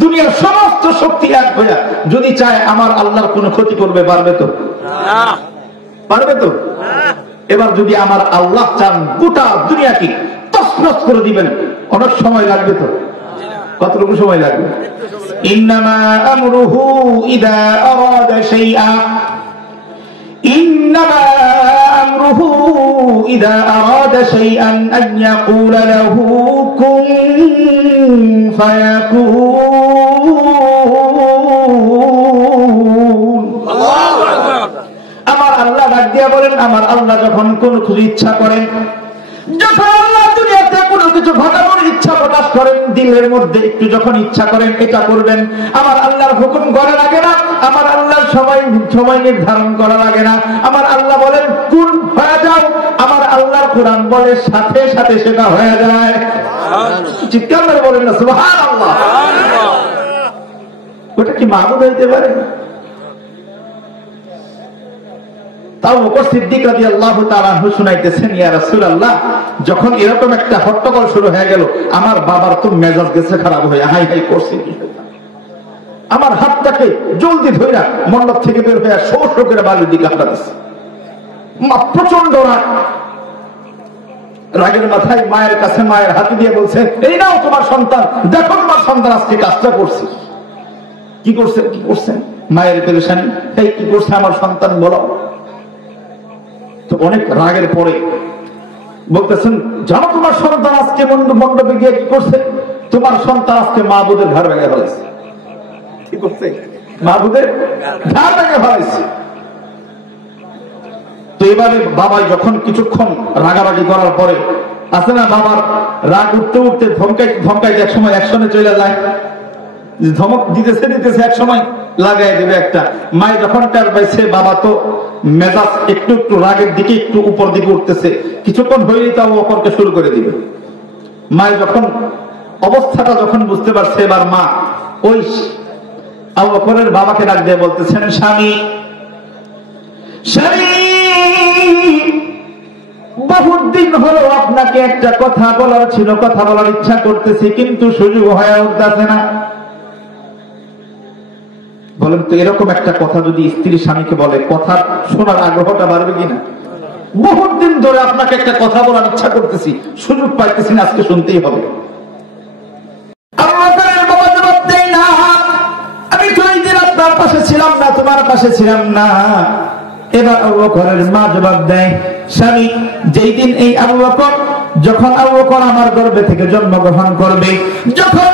দুনিয়ার সমস্ত শক্তি এক হইয়া যদি চায় আমার আল্লাহর কোন ক্ষতি করবে পারবে তো? পারবে তো? এবার যদি আমার আল্লাহ চান গোটা দুনিয়াকে তছনছ করে দিবেন, অনেক সময় লাগবে তো? কতটুকু সময় লাগবে? ইন্নামা আমরুহু ইযা আরাদা শাইআ, ইন্নামা আমরুহু ইযা আরাদা শাইআন আন ইয়াকুলা লাহু কুন ফায়াকুন। আমার আল্লাহ ডাক দিয়া বলেন, আমার আল্লাহ যখন কোন কিছু ইচ্ছা করেন, যখন আল্লাহ দুনিয়াতে কোনো কিছু ঘটানোর ইচ্ছা প্রকাশ করেন, দিলের মধ্যে একটু যখন ইচ্ছা করেন এটা করবেন, আমার আল্লাহর হুকুম করা লাগে না, আমার আল্লাহর সময় নির্ধারণ করা লাগে না। আমার আল্লাহ বলেন কুন হয়ে যাও, আমার আল্লাহর কোরআন বলে সাথে সাথে সেটা হয়ে যায়। চিৎকার করে বলেন না সুবহানাল্লাহ। ওটা কি মাবুদ হইতে পারে? তাও বকর সিদ্দিক রাদিয়াল্লাহু তাআলা আনহু শুনাইতেছেন, ইয়া রাসূলুল্লাহ, যখন এরকম একটা হট্টগোল শুরু হয়ে গেল, আমার বাবার তো মেজাজ গেছে খারাপ হয়ে, হাই হাই করছে, আমার হাতটাকে জলদি ধইরা মণ্ডপ থেকে বের হয়ে শো শো করে বাড়ির দিকে হাঁটাতেছে। মা প্রচন্ড রাগ, রাগের মাথায় মায়ের কাছে মায়ের হাতে দিয়ে বলছে, এই নাও তোমার সন্তান, দেখো তোমার সন্তান আজকে কাজটা করছে। কি করছেন? মায়ের পেরেশানি, এই কি করছে আমার সন্তান বলো। তো অনেক রাগের পরে বলতেছেন, জানো তোমার সন্তান আজকে মণ্ডপে গিয়ে কি করছে? তোমার সন্তান আজকে মাবুদের ঘাড় ভেঙে ফেলেছে। কি করছে? মাবুদের ঘাড় ভেঙে ফেলেছে। তো এবারে বাবা যখন কিছুক্ষণ রাগারাগি করার পরে, আছে না বাবার রাগ উঠতে উঠতে ধমকাইতে এক সময় অ্যাকশনে চলে যায়, ধমক দিতেছে এক সময় লাগাই দেবে একটা। মায় যখন টের পাইছে বাবা তো মেজাজ একটু রাগের দিকে একটু উপর দিকে উঠতেছে, কিছুক্ষণ হইলেই তাও অপরকে শুরু করে দিবে। মায় যখন অবস্থাটা যখন বুঝতে পারছে, এবার মা ওই আবু বকরের বাবাকে ডাক দিয়ে বলতেছেন, স্বামী বহুত দিন হলো আপনাকে একটা কথা বলার ছিল, কথা বলার ইচ্ছা করতেছি, কিন্তু সুযোগ হয়ে উঠতেছে না। বলেন তো, এরকম একটা কথা যদি স্ত্রী স্বামীকে বলে, কথা শোনার আগ্রহটা বাড়বে কিনা? বহুত দিন ধরে আপনাকে একটা কথা বলার ইচ্ছা করতেছি, সুযোগ পাইতেছি না, আজকে শুনতেই হবে। আমি তো এই দিন আপনার পাশে ছিলাম না, তোমার পাশে ছিলাম না। এবার আবু বকরের মা জবাব দেয়, স্বামী, যেই দিন এই আবু বকর, যখন আবু বকর আমার গর্ভে থেকে জন্মগ্রহণ করবে, যখন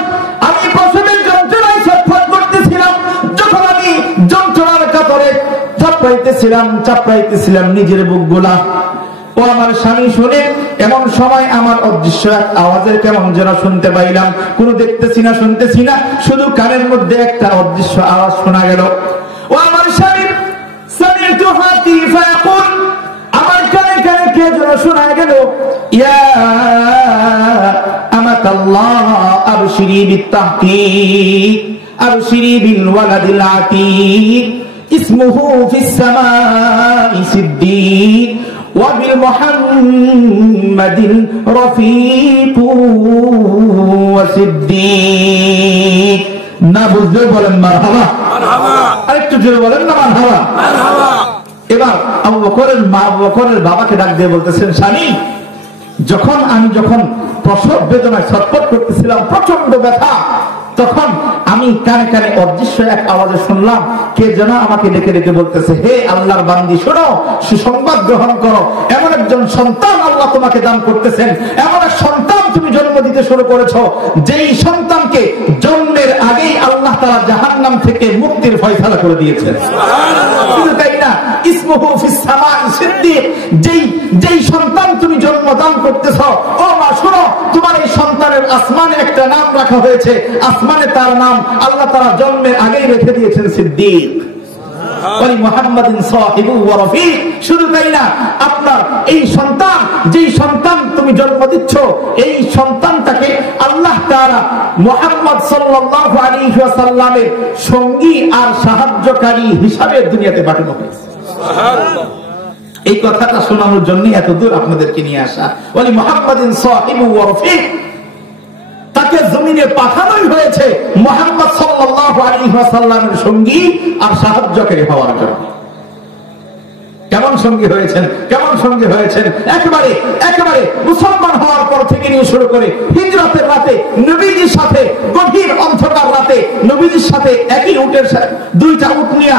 আমি প্রসবের যন্ত্রণায় ছটফট করতেছিলাম, যখন আমি যন্ত্রণার কাতরে চাপড়াইতেছিলাম নিজের বুকগুলা, ও আমার স্বামী শুনে, এমন সময় আমার অদৃশ্য এক আওয়াজের কেমন যেন শুনতে পাইলাম, কোনো দেখতেছি না, শুনতেছি না, শুধু কানের মধ্যে একটা অদৃশ্য আওয়াজ শোনা গেল। ও আমার স্বামী, আমার কানে কানে কে যেন শোনা গেল, ইয়া আমাতাল্লাহ আবশিরি বিত্তাহকিক, আবশিরি বিল ওয়ালাদিল আতীক, ইসমুহু ফিস সামাই সিদ্দিক, ওয়া বিল মুহাম্মাদিন রফিকু ওয়া সিদ্দিক। না বুঝলে বলেন মারহাবা, আরেকটু জোরে বলেন না মারহাবা। এবার আবু বকরের বাবাকে ডাক দিয়ে বলতেছেন, স্বামী, আমি যখন প্রসব বেদনায় ছটফট করতেছিলাম, প্রচন্ড ব্যথা, তখন আমি কানে কানে অদৃশ্য এক আওয়াজে শুনলাম, কে যেন আমাকে ডেকে ডেকে বলতেছে, হে আল্লাহর বান্দি, শোনো, সুসংবাদ গ্রহণ করো, এমন একজন সন্তান আল্লাহ তোমাকে দান করতেছেন, এমন এক সন্তান তুমি জন্ম দিতে শুরু করেছো, যেই সন্তানকে জন্মের আগেই আল্লাহ তাআলা জাহান্নাম থেকে মুক্তির ফয়সালা করে দিয়েছেন। শুধু তাই না, ইসমুহু ফিস সামাই সিদ্দিক, যেই সন্তান তুমি জন্মদান করতেছো, ও মা শোনো, তোমার এই সন্তানের আসমানে একটা একটা নাম রাখা হয়েছে, আসমানে তার নাম আল্লাহ তাআলা জন্মের আগেই রেখে দিয়েছেন সিদ্দিক। শুধু তাই না, আপনার এই সন্তান, যেই সন্তান তুমি জন্ম দিচ্ছ, এই সন্তানটাকে আল্লাহ তাআলা মুহাম্মদ সাল্লাল্লাহু আলাইহি ওয়াসাল্লামের সঙ্গী আর সাহায্যকারী হিসাবে দুনিয়াতে পাঠানো হয়েছে। সুবহানাল্লাহ। এই কথাটা শোনানোর জন্য এত দূর আপনাদেরকে নিয়ে আসা। ওয়ালি মুহাম্মাদিন সাহিবু ওয়া রফিক, তাকে জমিনে পাঠানোই হয়েছে মুহাম্মদ সাল্লাল্লাহু আলাইহি ওয়াসাল্লামের সঙ্গী আর সাহায্যকারী হওয়ার জন্য। কেমন সঙ্গী হয়েছেন, কেমন সঙ্গী হয়েছেন? একেবারে একেবারে মুসলমান হওয়ার পর থেকে নিয়ে শুরু করে হিজরতের রাতে নবীজির সাথে, গভীর অন্ধকার রাতে নবীজির সাথে একই উটের দুইটা উট নিয়ে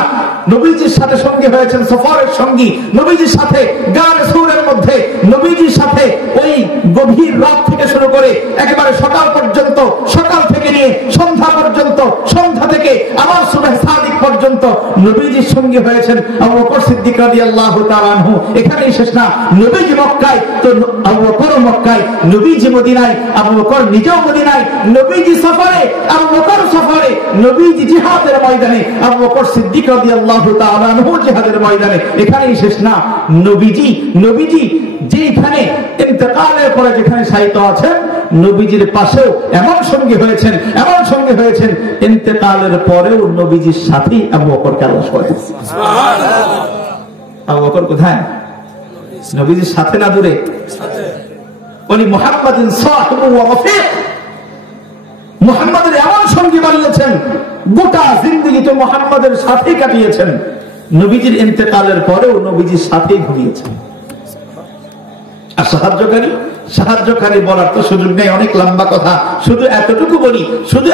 নবীজির সাথে সঙ্গী হয়েছেন, সফরের সঙ্গী নবীজির সাথে, গায়ে সূরের মধ্যে নবীজির সাথে ওই গভীর রাত থেকে শুরু করে একেবারে সকাল পর্যন্ত, সকাল থেকে নিয়ে সন্ধ্যা পর্যন্ত, সন্ধ্যা থেকে আবার সুবহ সাদিক পর্যন্ত নবীজির সঙ্গী হয়েছেন আবু বকর সিদ্দিক রাদিয়াল্লাহু তাআলা আনহু। এখানেই শেষ না, নবীজি মক্কায় তো আবু বকর মক্কায়, নবীজি মদিনায়, আবু বকর নিজেও মদিনায়, নবীজি সফরে, আবু বকর সফরে, নবীজি জিহাদের ময়দানে, আবু বকর সিদ্দিক রাদিয়াল্লাহু তাআলা আনহু জিহাদের ময়দানে। এখানেই শেষ না, নবীজি যেখানে ইন্তেকালের পরে যেখানে শায়িত আছেন, নবীজির পাশেও এমন সঙ্গী হয়েছেন, এমন সঙ্গী হয়েছেন, ইন্তেকালের পরেও নবীজির সাথেই আবু বকরকে আল্লাহ সহায়তা। সুবহানাল্লাহ। আবু বকর কোথায়? নবীজির সাথে না দূরে? উনি মুহাম্মাদিন সাহিবু ওয়া রফিক, মুহাম্মাদের এমন সঙ্গী বানিয়েছেন, গোটা জিন্দেগি তো মুহাম্মাদের সাথেই কাটিয়েছেন, নবীজির ইন্তেকালের পরেও নবীজির সাথেই ঘুমিয়েছেন। আর সাহায্যকারী বলার তো সুযোগ নেই, অনেক লম্বা কথা, শুধু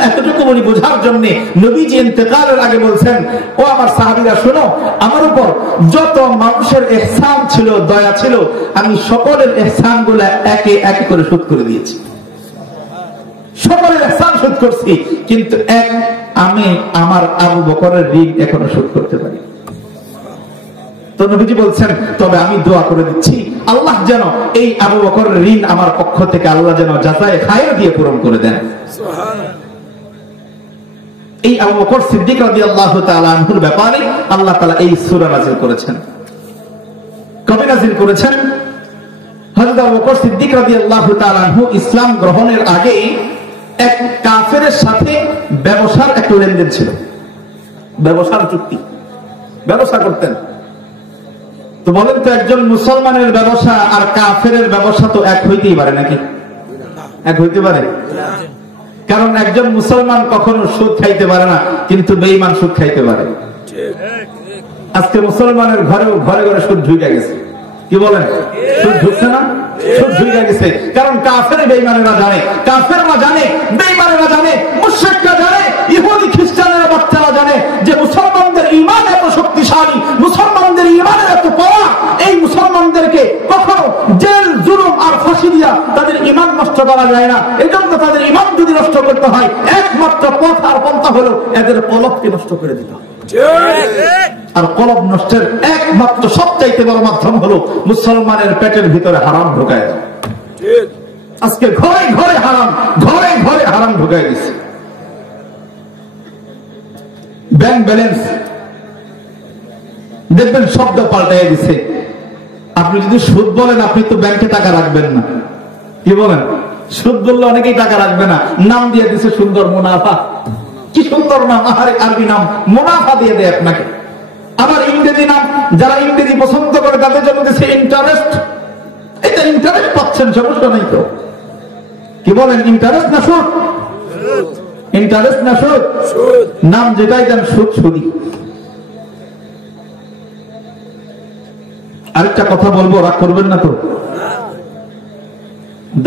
এতটুকু বলি বোঝার জন্য। নবীজি ইন্তেকালের আগে বলছেন, ও আমার সাহাবীরা শোনো, আমার উপর যত মানুষের ইহসান ছিল, দয়া ছিল, আমি সকলের ইহসানগুলো একে একে করে শোধ করে দিয়েছি। সকলের ইহসান শোধ করছি, কিন্তু আমি আমার আবু বকরের ঋণ এখনো শোধ করতে পারি। তো নবীজি বলছেন, তবে আমি দোয়া করে দিচ্ছি আল্লাহ যেন এই আবু বকরের ঋণ আমার পক্ষ থেকে আল্লাহ যেন জাযায়ে খায়র দিয়ে পূরণ করে দেন। সুবহানাল্লাহ। এই আবু বকর সিদ্দিক রাদিয়াল্লাহু তাআলা আনহুর ব্যাপারে আল্লাহ তাআলা এই সূরা নাযিল করেছেন। কবে নাযিল করেছেন? হযরত আবু বকর সিদ্দিক রাদিয়াল্লাহু তাআলা আনহু ইসলাম গ্রহণের আগে এক কাফেরের সাথে ব্যবসার একটা লেনদেন ছিল, ব্যবসার চুক্তি, ব্যবসা করতেন। তো বলেন তো, একজন মুসলমানের ব্যবসা আর কাফেরের ব্যবসা তো এক হইতেই পারে নাকি? এক হইতে পারে? কারণ একজন মুসলমান কখনো সুদ খাইতে পারে না, কিন্তু বেঈমান সুদ খাইতে পারে। আজকে মুসলমানের ঘরে ঘরে সুদ ঢুকে গেছে, কি বলেন? সুদ ঢুকছে না? সুদ ঢুকে গেছে, কারণ কাফের বেঈমানেরা জানে, কাফেররা জানে, বেঈমানেরা জানে, মুশরিকরা জানে, ইহুদি খ্রিস্টানেরা বাচ্চারা জানে যে মুসলমানদের ঈমান এত শক্তিশালী, মুসলমানদের ঈমানের এত পাওয়ার, এই মুসলমানদেরকে কখনো জেল, জুলুম আর ফাঁসি দিয়া তাদের ঈমান নষ্ট করা যায় না। এজন্য তাদের ঈমান যদি নষ্ট করতে হয়, একমাত্র পথ আর পন্থা হলো এদের কলবকে নষ্ট করে দিতে হবে। আর কলব নষ্টের একমাত্র সবচাইতে বড় মাধ্যম হলো মুসলমানের পেটের ভিতরে হারাম ঢুকায়। আজকে ঘরে ঘরে হারাম, ঘরে ঘরে হারাম ঢুকায় দিচ্ছে। ব্যাংক ব্যালেন্স দেখবেন শব্দ পাল্টাই দিচ্ছে। আপনি যদি সুদ বলেন, আপনি তো ব্যাংকে টাকা রাখবেন না, কি বলেন? সুদ বললে অনেকেই টাকা রাখবে না, নাম দিয়ে দিচ্ছে সুন্দর মুনাফা। কি সুন্দর নাম, আরবি নাম, মুনাফা দিয়ে দেয় আপনাকে। আবার ইংরেজি নাম, যারা ইংরেজি পছন্দ করে তাদের জন্য দিচ্ছে ইন্টারেস্ট। এটা ইন্টারেস্ট পাচ্ছেন, সমস্যা নেই তো, কি বলেন? ইন্টারেস্ট না সুদ? ইন্টারেস্ট না সুদ? নাম যেটাই দেন সুদ, সুদি। আরেকটা কথা বলবো, রাগ করবেন না তো?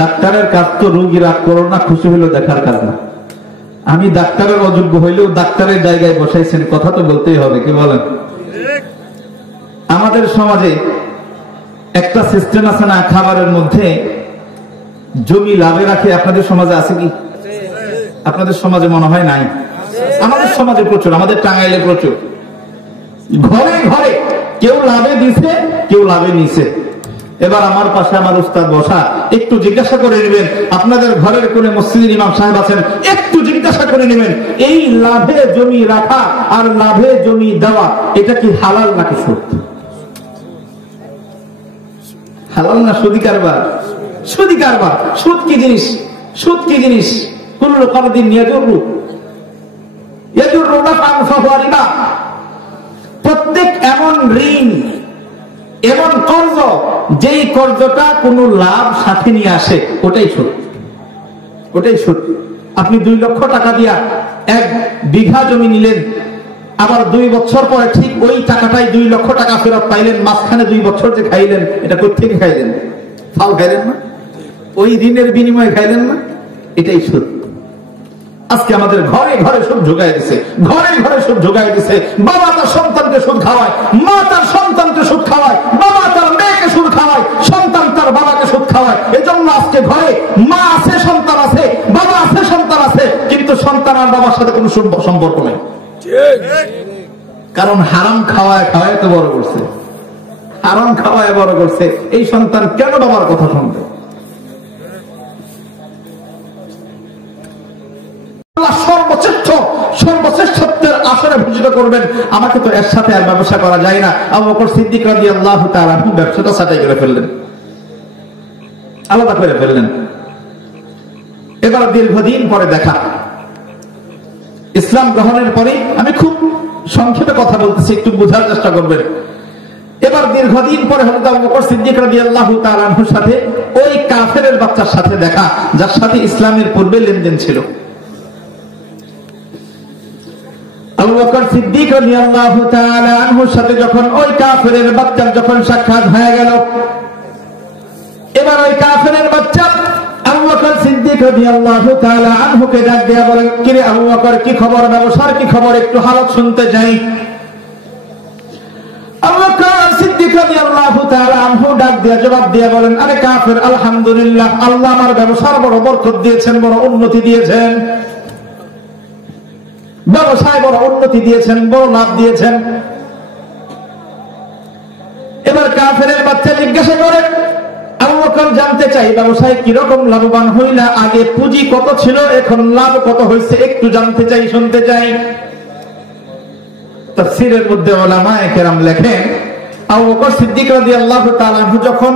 ডাক্তারের কাজ তো রোগী রাগ করো না, খুশি হইলেও দেখার কাজ না। আমি ডাক্তারের অযোগ্য হইলেও ডাক্তারের জায়গায় বসাইছেন, কথা তো বলতেই হবে, কি বলেন? আমাদের সমাজে একটা সিস্টেম আছে না, খাবারের মধ্যে জমি লাভে রাখে। আপনাদের সমাজে আছে কি? আপনাদের সমাজে মনে হয় নাই। আমাদের সমাজে প্রচুর, আমাদের টাঙ্গাইলে প্রচুর। ঘরে ঘরে কেউ লাভে দিছে, কেউ লাভে নিছে। এবার আমার পাশে আমার উস্তাদ বসা, একটু জিজ্ঞাসা করে নেবেন, আপনাদের ঘরের কোনে মসজিদের ইমাম সাহেব আছেন, একটু জিজ্ঞাসা করে নেবেন, এই লাভে জমি রাখা আর লাভে জমি দেওয়া এটা কি হালাল নাকি সুদ? হালাল না সুদি কারবার? সুদি কারবার। সুদ কি জিনিস? সুদ কি জিনিস? কুল্লু কারদিন ইয়াজুরু নাফআন ফাহুয়া রিবা। প্রত্যেক এমন ঋণ, এমন কর্জ, যেই কর্জটা কোনো লাভ সাথে নিয়ে আসে, ওটাই সুদ। ওটাই সুদ। আপনি 2 লক্ষ টাকা দিয়া 1 বিঘা জমি নিলেন, আবার 2 বছর পরে ঠিক ওই টাকাটাই 2 লক্ষ টাকা ফেরত পাইলেন, মাঝখানে 2 বছর যে খাইলেন, এটা কোথেকে খাইলেন? ফাল খাইলেন না? ওই ঋণের বিনিময়ে খাইলেন না? এটাই সুদ। আজকে আমাদের ঘরে ঘরে সুদ ঢুকাই দিছে, ঘরে ঘরে সুদ ঢুকাই দিছে। বাবা তার সন্তানকে সুদ খাওয়ায়, মা তার সন্তানকে সুদ খাওয়ায়, বাবা তার মেয়েকে সুদ খাওয়ায়, সন্তান তার বাবাকে সুদ খাওয়ায়। এজন্য আজকে ঘরে মা আছে, সন্তান আছে, বাবা আছে, সন্তান আছে, কিন্তু সন্তান আর বাবার সাথে কোনো সম্পর্ক নেই। কারণ হারাম খাওয়ায় খাওয়ায় তো বড় করছে, হারাম খাওয়ায় বড় করছে। এই সন্তান কেন বাবার কথা শুনবে? সর্বশ্রেষ্ঠত্বের আসরে ভূষিত করবেন আমাকে, তো এর সাথে আর ব্যবসা করা যায় না। আবু বকর সিদ্দিক রাদিয়াল্লাহু তাআলা ব্যবসাটা ছাঁটাই করে ফেললেন, আলাদা করে ফেললেন। এবার দীর্ঘদিন পরে দেখা, ইসলাম গ্রহণের পরে, আমি খুব সংক্ষেপে কথা বলতেছি, একটু বোঝার চেষ্টা করবেন। এবার দীর্ঘদিন পরে হযরত আবু বকর সিদ্দিক রাদিয়াল্লাহু তাআলা আনহুর সাথে ওই কাফেরের বাচ্চার সাথে দেখা, যার সাথে ইসলামের পূর্বে লেনদেন ছিল। আবু বকর সিদ্দিক রাদিয়াল্লাহু তাআলা আনহুর সাথে যখন ওই কাফেরের বাচ্চার যখন সাক্ষাৎ হয়ে গেল, এবার ওই কাফেরের বাচ্চা আবু বকর সিদ্দিক রাদিয়াল্লাহু তাআলা আনহুকে ডাক দিয়ে বলেন, কি রে আবু বকর, কি খবর, ব্যবসার কি খবর, একটু হালত শুনতে চাই। আবু বকর সিদ্দিক রাদিয়াল্লাহু তাআলা আনহু ডাক দিয়ে জবাব দিয়ে বলেন, আরে কাফের, আলহামদুলিল্লাহ, আল্লাহ আমার ব্যবসার বড় বরকত দিয়েছেন, বড় উন্নতি দিয়েছেন, ব্যবসায় বড় উন্নতি দিয়েছেন, বড় লাভ দিয়েছেন। এবার কাফেরের বাচ্চা জিজ্ঞাসা করে, আবু বকর জানতে চাই ব্যবসায় কিরকম লাভবান হইলা, আগে পুঁজি কত ছিল, এখন লাভ কত হয়েছে, একটু জানতে চাই, শুনতে চাই। তাফসীরের মধ্যে উলামায়ে কেরাম লেখেন, আবু বকর সিদ্দিক রাদিয়াল্লাহু তাআলা যখন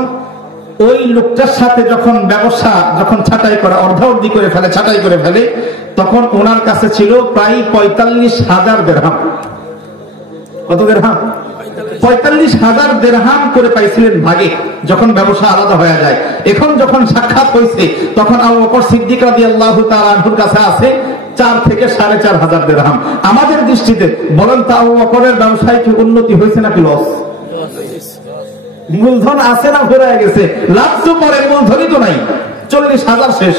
ওই লোকটার সাথে যখন ব্যবসা যখন ছাঁটাই করা, অর্ধাঅর্ধি করে ফেলে, ছাঁটাই করে ফেলে, তখন ওনার কাছে ছিল প্রায় 45,000 দিরহাম। কত দিরহাম? 45,000 দিরহাম করে পাইছিলেন ভাগে, যখন ব্যবসা আলাদা হয়ে যায়। এখন যখন সাক্ষাৎ হয়েছে, তখন আবু বকর সিদ্দিক রাদিয়াল্লাহু তাআলা আনহুর কাছে আছে 4 থেকে 4,500 দিরহাম। আমাদের দৃষ্টিতে বলেন তো, আবু বকরের ব্যবসায় কি উন্নতি হয়েছে নাকি লস? মূলধন আছে না ঘুরে গেছে? লাভ তো পরে, মূলধনই তো নাই। 40,000 শেষ।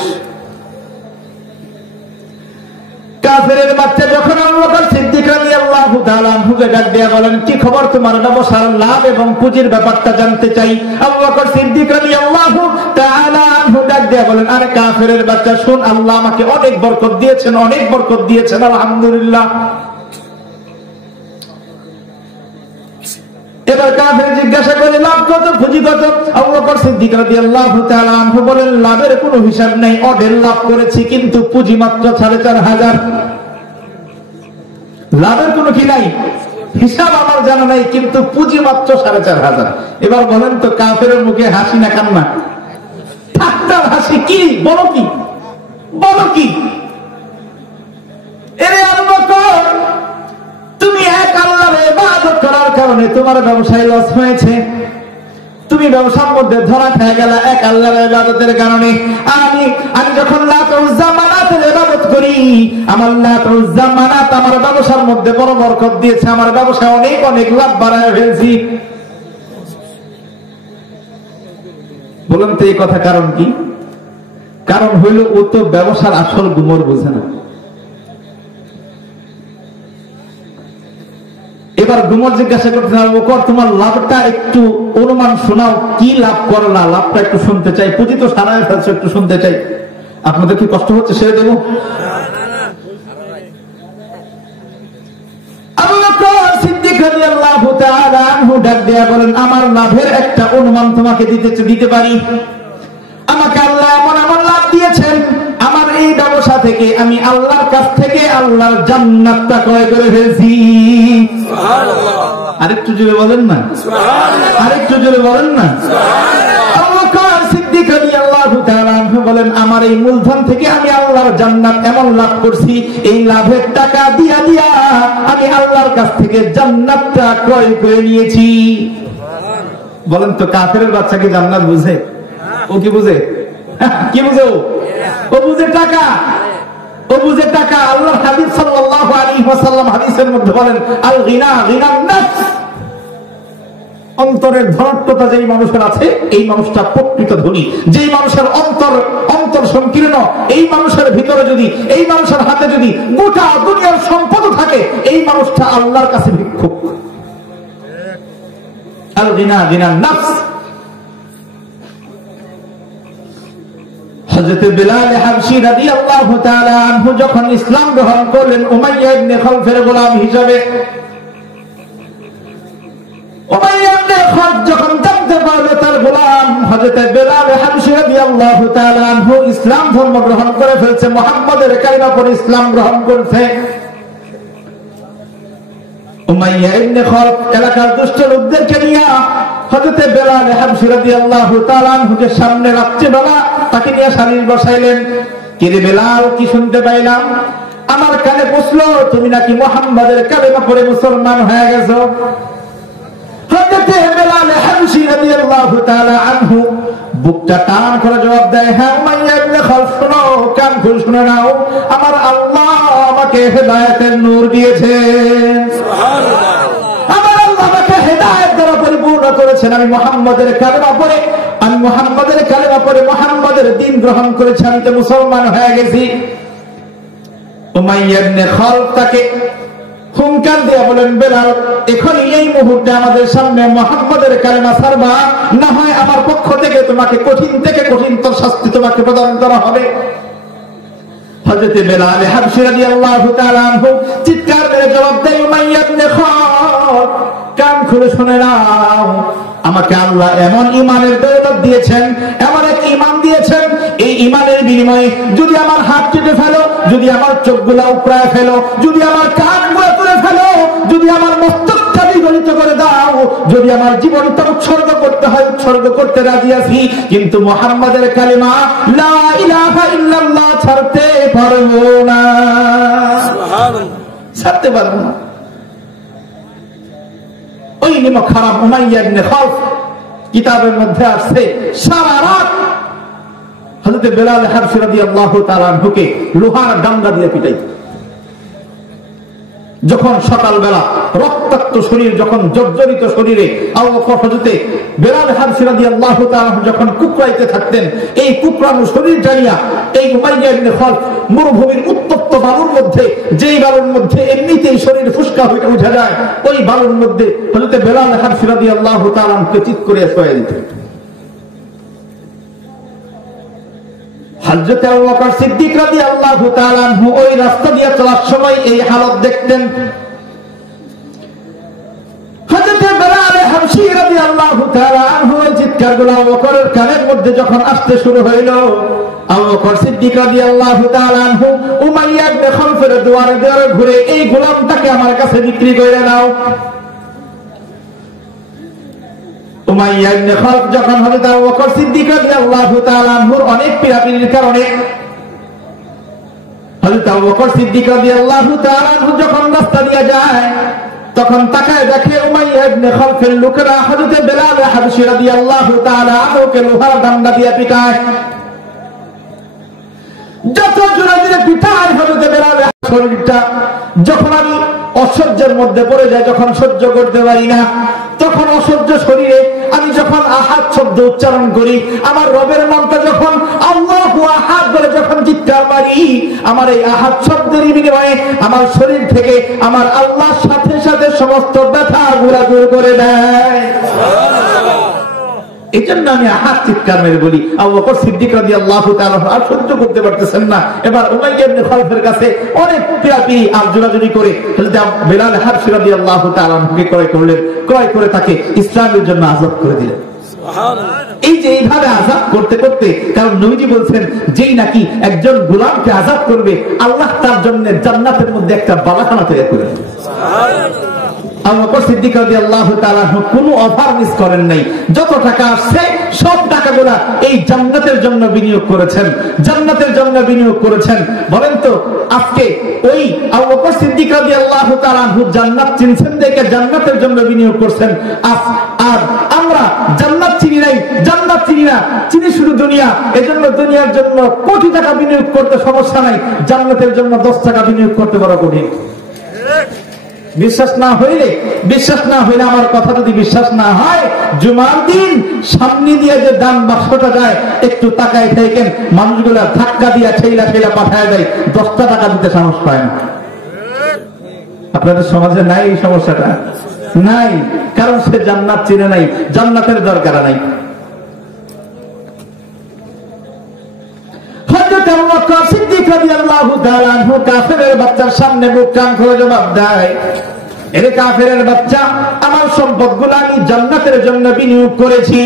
কাফেরের বাচ্চা যখন আবু বকর সিদ্দিক রাদিয়াল্লাহু তাআলা আনহুকে ডাক দিয়ে বলেন, কি খবর তোমার, ব্যবসার লাভ এবং পুঁজির ব্যাপারটা জানতে চাই। আবু বকর সিদ্দিক রাদিয়াল্লাহু তাআলা আনহু ডাক দিয়ে বলেন, আরে কাফেরের বাচ্চা, শুন, আল্লাহ আমাকে অনেক বরকত দিয়েছেন, অনেক বরকত দিয়েছেন, আলহামদুলিল্লাহ। এবার কাফের জিজ্ঞাসা করে, লাভ কত, পুঁজি কত? আবু বকর সিদ্দিক রাদিয়াল্লাহু তাআলা আনহু বলেন, লাভের কোনো হিসাব নেই, অঢেল লাভ করেছি, কিন্তু পুঁজি মাত্র 4,500। লাভের কোনো কি নাই, হিসাব আমার জানা নাই, কিন্তু পুঁজি মাত্র 4,500। এবার বলেন তো, কাফেরের মুখে হাসি না কান্না? ঠাট্টার হাসি। কি বলো, কি বলো, কি? এরে আবু বকর, তুমি এক আল্লাহর ইবাদত করার কারণে তোমার ব্যবসায় লস হয়েছে, তুমি ব্যবসার মধ্যে ধরা খেয়ে গেলা এক আল্লাহর ইবাদতের কারণে। আমি যখন লাত উজ্জা মানাতের ইবাদত করি, আমার লাত উজ্জা মানাত আমার ব্যবসার মধ্যে বড় বরকত দিয়েছে, আমার ব্যবসায় অনেক অনেক লাভ বাড়ায় ফেলছি। বলুন তো এই কথা কারণ কি? কারণ হইল, ও তো ব্যবসার আসল গুমর বুঝে না। এবার গুমর জিজ্ঞাসা করতে হবে, তোমার লাভটা একটু অনুমান শোনাও, কি লাভ করলা, লাভটা একটু শুনতে চাই। পুঁজি তো সারা ফেলছো, একটু শুনতে চাই। আপনাদের কি কষ্ট হচ্ছে, সেরে দেবো? আবু বকর সিদ্দিক রাদিয়াল্লাহু তাআলা আনহু ডাক দিয়া বলেন, আমার লাভের একটা অনুমান তোমাকে দিতে পারি। আমাকে আল্লাহ এমন এমন লাভ দিয়েছেন, আমার এই ব্যবসা থেকে আমি আল্লাহর কাছ থেকে আল্লাহর জান্নাতটা ক্রয় করে ফেলছি। সুবহানাল্লাহ। আরেকটু জোরে বলেন না সুবহানাল্লাহ, আরেকটু জোরে বলেন না সুবহানাল্লাহ। আবু বকর সিদ্দিক রাদিয়াল্লাহু তাআলা আনহু বলেন, আমার এই মূলধন থেকে আমি আল্লাহর জান্নাত এমন লাভ করছি, এই লাভের টাকা দিয়া দিয়া আমি আল্লাহর কাছ থেকে জান্নাতটা ক্রয় করে নিয়েছি। বলেন তো, কাফেরের বাচ্চা কি জান্নাত বুঝে? ও কি বুঝে? কি বুঝে? ও বুঝে টাকা, ও বুঝে টাকা। আল্লাহর হাবিব সাল্লাল্লাহু আলাইহি ওয়াসাল্লাম হাদিসের মধ্যে বলেন, আল গিনা গিনান নাফস। অন্তরের ধনাত্মতা যেই মানুষের আছে, এই মানুষটা প্রকৃত ধনী। যেই মানুষের অন্তর সংকীর্ণ, এই মানুষের ভিতরে যদি, এই মানুষের হাতে যদি গোটা দুনিয়ার সম্পদ থাকে, এই মানুষটা আল্লাহর কাছে ভিক্ষুক। আল গিনা গিনান নাফস। হযরত বিলাল হাবশী রাদিয়াল্লাহু তাআলা আনহু যখন ইসলাম গ্রহণ করলেন উমাইয়া ইবনে খালফের গোলাম হিসেবে, উমাইয়া ইবনে খালফ যখন জানতে পারল তার গোলাম হযরত বিলাল হাবশী রাদিয়াল্লাহু তাআলা আনহু ইসলাম ধর্ম গ্রহণ করে ফেলছে, মুহাম্মাদের কালিমা পড়ে ইসলাম গ্রহণ করছে, উমাইয়া ইবনে খালফ এলাকার দুষ্ট লোকদেরকে নিয়ে হযরত বিলাল হাবশী রাদিয়াল্লাহু তাআলা আনহুকে সামনে রাত্রিবেলা তাকে নিয়ে শারীর বসাইলেন। কি রে বেলাল, কি শুনতে পাইলাম? আমার কানে পৌঁছলো তুমি নাকি মুহাম্মাদের কালেমা পড়ে মুসলমান হয়ে গেছো। হযরত বেলাল হাবশী রাদিয়াল্লাহু তাআলা আনহু বুকটা টান করে জবাব দেয়, হ্যাঁ উমাইয়া ইবনে খালফ, শোনো, কান খুলে শুনে নাও, আমার আল্লাহ আমাকে হেদায়েতের নূর দিয়েছেন। সুবহানাল্লাহ। আমার আল্লাহ আমাকে হেদায়েত দ্বারা পরিপূর্ণ করেছেন। আমি মুহাম্মাদের কালেমা পড়ে, আমি মুহাম্মাদের কালেমা পড়ে মুহাম্মাদের দ্বীন গ্রহণ করেছি, আমি তো মুসলমান হয়ে গেছি। উমাইয়া ইবনে খালফ তাকে হুঙ্কার দিয়ে বলেন, বেলাল, এখনই এই মুহূর্তে আমাদের সামনে মুহাম্মাদের কালেমা ছাড়বা, না হয় আমার পক্ষ থেকে তোমাকে কঠিন থেকে কঠিনতর শাস্তি তোমাকে প্রদান করা হবে। হযরত বেলাল হাবশী রাদিয়াল্লাহু তাআলা আনহু চিৎকার করে জবাব দেয়, উমাইয়া ইবনে খালফ, কান খুলে শুনে নাও, আমাকে আল্লাহ এমন ইমানের দৌলত দিয়েছেন, এমন এক ইমান দিয়েছেন, এই ইমানের বিনিময়ে যদি আমার হাত কেটে ফেলো, যদি আমার চোখগুলা উপড়ায় ফেলো, যদি আমার কানগুলা তুলে ফেলো, যদি আমার মস্তকটা বিগলিত করে দাও, যদি আমার জীবনটা উৎসর্গ করতে হয় উৎসর্গ করতে রাজি আছি, কিন্তু মুহাম্মাদের কালিমা লা ইলাহা ইল্লাল্লাহ ছাড়তে পারবো না। সুবহানাল্লাহ। ছাড়তে পারবো না। ওই নিমক হারাম উমাইয়া ইবনে খালফ, কিতাবের মধ্যে আসছে, সারা রাত হযরত বেলাল হাবশী রাদিয়াল্লাহু তাআলা আনহুকে লোহার ডান্ডা দিয়ে পিটাইত। যখন সকালবেলা রক্তাক্ত শরীর, যখন জর্জরিত শরীরে আবু বকর হযরত বেলাল হাবশী রাদিয়াল্লাহু তাআলা যখন কুকরাইতে থাকতেন, এই কুকরানো শরীর জানিয়া এই উমাইয়া ইবনে খালফ মরুভূমির উত্তপ্ত বালুর মধ্যে, যেই বালুর মধ্যে এমনিতেই শরীর ফুসকা হয়ে উঠে যায়, ওই বালুর মধ্যে হযরত বেলাল হাবশী রাদিয়াল্লাহু তাআলা কে চিৎ করে শোয়া দিতেন। হযরত আবু বকর সিদ্দিক রাদিয়াল্লাহু তাআলা আনহু ওই রাস্তা দিয়ে চলার সময় এই হালত দেখতেন। হযরত বেলাল হাবশী রাদিয়াল্লাহু তাআলা আনহু এই চিৎকারগুলো আবু বকরের কানের মধ্যে যখন আসতে শুরু হইল, আবু বকর সিদ্দিক রাদিয়াল্লাহু তাআলা আনহু উমাইয়া ইবনে খালফের দুয়ারে দুয়ারে ঘুরে, এই গোলামটাকে আমার কাছে বিক্রি করে দাও। উমাইয়া ইবনে খালফ যখন হযরত আবু বকর সিদ্দিক রাদিয়াল্লাহু তাআলা আনহুর অনেক পীড়াপিড়ির কারণে হযরত আবু বকর সিদ্দিক রাদিয়াল্লাহু তাআলা আনহু যখন রাস্তা দিয়ে যায়, তখন তাকায় দেখে উমাইয়া ইবনে খালফের লোকেরা হযরত বেলাল হাবশী রাদিয়াল্লাহু তাআলা আনহুকে লোহার ডান্ডা দিয়ে পিটায়। যত জোরে জোরে পিটায় হযরত বেলাল শরীরটা, যখন আমি অসহ্যের মধ্যে পড়ে যাই, যখন সহ্য করতে পারি না, তখন অসহ্য শরীরে আমি যখন আহাদ শব্দ উচ্চারণ করি, আমার রবের নামটা যখন আল্লাহু আহাদ বলে যখন চিৎকার মারি, আমার এই আহাদ শব্দের বিনিময়ে আমার শরীর থেকে আমার আল্লাহর সাথে সাথে সমস্ত ব্যথা গুলা দূর করে দেয়। এই জন্য আমি হাত চিৎকার মেরে বলি, আবু বকর সিদ্দিক রাদিয়াল্লাহু তাআলা আর সহ্য করতে পারতেছেন না। এবার উমাইয়া ইবনে খালফের কাছে অনেক পিরাপি আর জোরাজুরি করে বেলাল হাবশী রাদিয়াল্লাহু তাআলা কে ক্রয় করলেন, ক্রয় করে তাকে ইসলামের জন্য আযাদ করে দিলেন। এই যে এইভাবে আযাদ করতে করতে, কারণ নবীজি বলছেন যেই নাকি একজন গোলামকে আযাদ করবে আল্লাহ তার জন্য জান্নাতের মধ্যে একটা বালাখানা তৈরি করে দেবেন। আবু বকর সিদ্দিক রাদিয়াল্লাহু তাআলা কোনো অফার মিস করেন নাই। যত টাকা আসছে সব টাকাগুলা এই জান্নাতের জন্য বিনিয়োগ করেছেন, জান্নাতের জন্য বিনিয়োগ করেছেন। বলেন তো আজকে ওই আবু বকর সিদ্দিক রাদিয়াল্লাহু তাআলা জান্নাত চিনছেন দেখে জান্নাতের জন্য বিনিয়োগ করছেন, আর আমরা জান্নাত চিনি নাই, জান্নাত চিনি না, চিনি শুধু দুনিয়া। এজন্য দুনিয়ার জন্য কোটি টাকা বিনিয়োগ করতে সমস্যা নাই, জান্নাতের জন্য 10 টাকা বিনিয়োগ করতে বড় কঠিন। বিশ্বাস না হইলে আমার কথা যদি বিশ্বাস না হয়, জুমার দিন সামনে দিয়ে যে দান বাক্সটা যায় একটু তাকায় থাকেন, মানুষগুলা ধাক্কা দিয়া ঠেলা পাঠায় দেয়, 10 টাকা দিতে সাহস পায় না। আপনাদের সমাজে নাই এই সমস্যাটা? নাই, কারণ সে জান্নাত চিনে নাই, জান্নাতের দরকার নাই। কাফেরের বাচ্চার সামনে বুক কান খুলে জবাব দেয়, এরে কাফেরের বাচ্চা, আমার সম্পদগুলো আমি জান্নাতের জন্য বিনিয়োগ করেছি।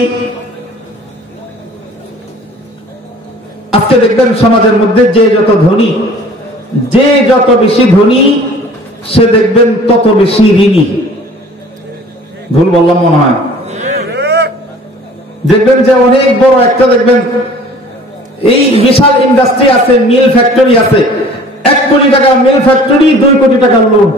আজকে দেখবেন সমাজের মধ্যে যে যত ধনী, যে যত বেশি ধনী, সে দেখবেন তত বেশি ঋণী। ভুল বললাম মনে হয়? দেখবেন যে অনেক বড় একটা, দেখবেন এই বিশাল ইন্ডাস্ট্রি আছে, মিল ফ্যাক্টরি আছে, 1 কোটি টাকা মিল ফ্যাক্টরি, 2 কোটি টাকার লোন।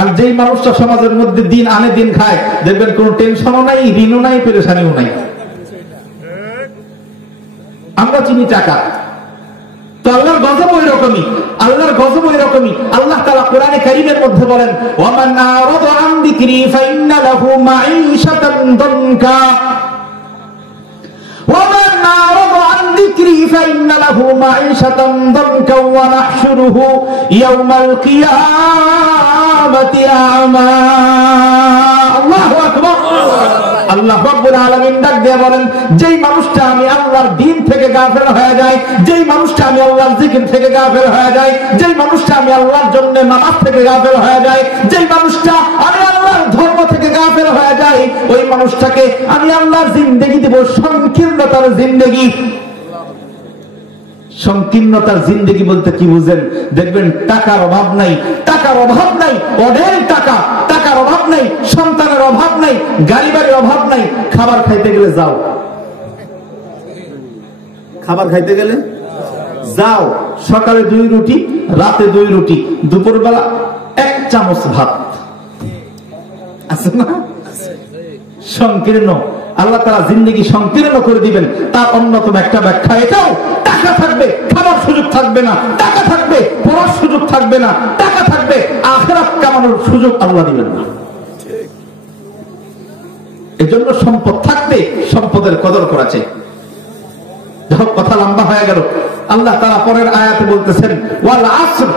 আর যেই মানুষটা সমাজের মধ্যে দিন আনে দিন খায়, দেখবেন কোন টেনশনও নাই, ঋণও নাই, পেরেশানিও নাই। আমরা চিনি টাকা। তো আল্লাহর গজব ওই রকমই, আল্লাহর গজব ওই রকমই। আল্লাহ তাআলা কোরআনে কারীমের মধ্যে বলেন, ওয়ামান আরাদা আন যিকরি ফাইন্না লাহু মাঈশাতান দানকা, ওয়ামান আরাদা আন যিকরি ফাইন্না লাহু মাঈশাতান দানকা ওয়া নাহশুরুহু ইয়াওমাল কিয়ামাতি আমা। আল্লাহু আকবার। আল্লাহ রাব্বুল আলামিন ডাক দিয়ে বলেন, যেই মানুষটা আমি আল্লাহর দ্বীন থেকে গাফেল হয়ে যায়, যেই মানুষটা আমি আল্লাহর জিকির থেকে গাফেল হয়ে যায়, যেই মানুষটা আমি আল্লাহর জন্য নামাজ থেকে গাফেল হয়ে যায়, যেই মানুষটা আমি আল্লাহর ধর্ম থেকে গাফেল হয়ে যায়, ওই মানুষটাকে আমি আল্লাহর জিন্দেগি দেব সংকীর্ণতার জিন্দেগি। সংকীর্ণতার জিন্দেগি বলতে কি বুঝেন? দেখবেন টাকার অভাব নাই, টাকার অভাব নাই, অঢেল টাকা, টাকার অভাব নাই, সন্তানের অভাব নাই, গাড়ি বাড়ির অভাব নাই। খাবার খাইতে গেলে যাও, খাবার খাইতে গেলে যাও, সকালে 2 রুটি, রাতে 2 রুটি, দুপুরবেলা 1 চামচ ভাত আছে না? সংকীর্ণ। আল্লাহ তাআলা জিন্দেগি সংকীর্ণ করে দিবেন। তার অন্যতম একটা ব্যাখ্যা এটাও, টাকা থাকবে খাবার সুযোগ থাকবে না, টাকা থাকবে পড়ার সুযোগ থাকবে না, টাকা থাকবে আখিরাত কামানোর সুযোগ আল্লাহ দিবেন না। এজন্য সম্পদ থাকতে সম্পদের কদর করা চাই। যখন কথা লম্বা হয়ে গেল, আল্লাহ তাআলা পরের আয়াতে বলতেছেন ওয়াল আসর।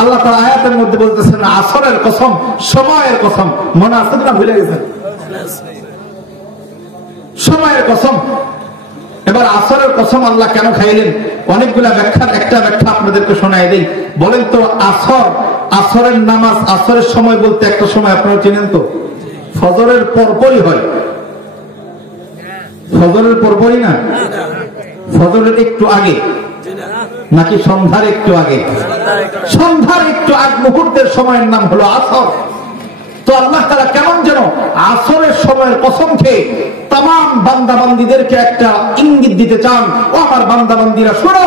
আল্লাহ তাআলা আয়াতের মধ্যে বলতেছেন আসরের কসম, সময়ের কসম। মনে আছে না? ভুলে গেছেন? সময়ের কসম। এবার আসরের কসম আল্লাহ কেন খাইলেন? অনেকগুলা ব্যাখ্যার একটা ব্যাখ্যা আপনাদেরকে শোনায় দেই। বলেন তো আসর, আসরের নামাজ, আসরের সময় বলতে একটা সময় আপনারা চেনেন তো? ফজরের পরপরই হয়। ফজরের পরপরই না, ফজরের একটু আগে নাকি সন্ধ্যার একটু আগে? সন্ধ্যার একটু আগ মুহূর্তের সময়ের নাম হলো আসর। তো আল্লাহ তাআলা কেমন যেন আসরের সময়ের কসম খেয়ে তাম বান্দা বান্দীদেরকে একটা ইঙ্গিত দিতে চান, ও আমার বান্দা বান্দীরা শোনো,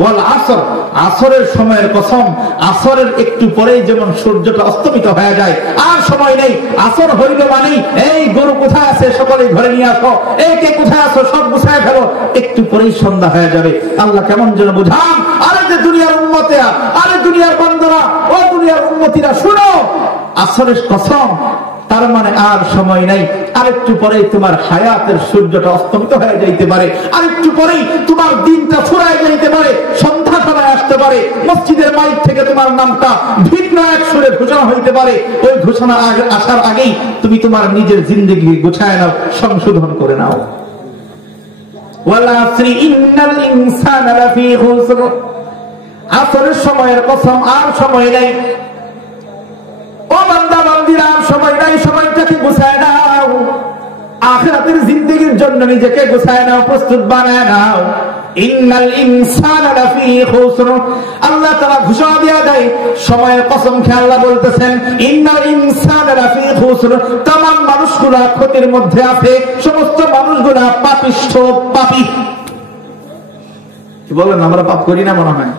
ওয়াল আসর, আসরের সময়ের কসম। আসরের একটু পরেই যেমন সূর্যটা অস্তমিত হয়ে যায়, আর সময় নেই। আসর হইল মানে এই গরু কোথায় আছে সকলে ঘরে নিয়ে আসো, এই কে কোথায় আছো সব গুছায় ফেলো, একটু পরেই সন্ধ্যা হয়ে যাবে। আল্লাহ কেমন যেন বুঝান, আরে যে দুনিয়ার উম্মতেরা, আরে দুনিয়ার বান্দারা, ও দুনিয়ার উম্মতিরা শুনো, আসরের কসম, তার মানে আর সময় নাই। আরেকটু পরেই তোমার হায়াতের সূর্যটা অস্তমিত হয়ে যাইতে পারে, আরেকটু পরেই তোমার দিনটা ফুরায় যাইতে পারে, সন্ধ্যা চলে আসতে পারে, মসজিদের মাইক থেকে তোমার নামটা ভিন্ন এক সুরে ঘোষণা হইতে পারে। ওই ঘোষণা আসার আগেই তুমি তোমার নিজের জিন্দেগি গুছায় নাও, সংশোধন করে নাও। ওয়াল আসরি ইন্নাল ইনসানা লাফি খুসর, আসরের সময়ের কসম, আর সময় নাই। ও বান্দা বান্দিরা, আর সময় নাই, সময়টাকে গুছায় নাও। আখিরাতের জিন্দেগির জন্য নিজেকে গুছায় নাও, প্রস্তুত বানায় নাও। ইন্নাল ইনসানা লাফি খুসর, আল্লাহ তাআলা ঘোষণা দিয়ে দেয়, সময়ের কসম খেয়ে আল্লাহ বলতেছেন ইন্নাল ইনসানা লাফি খুসর, तमाम মানুষগুলা ক্ষতির মধ্যে আছে, সমস্ত মানুষগুলা পাপিষ্ঠ, পাপী। কি বলেন, আমরা পাপ করি না? মনে হয়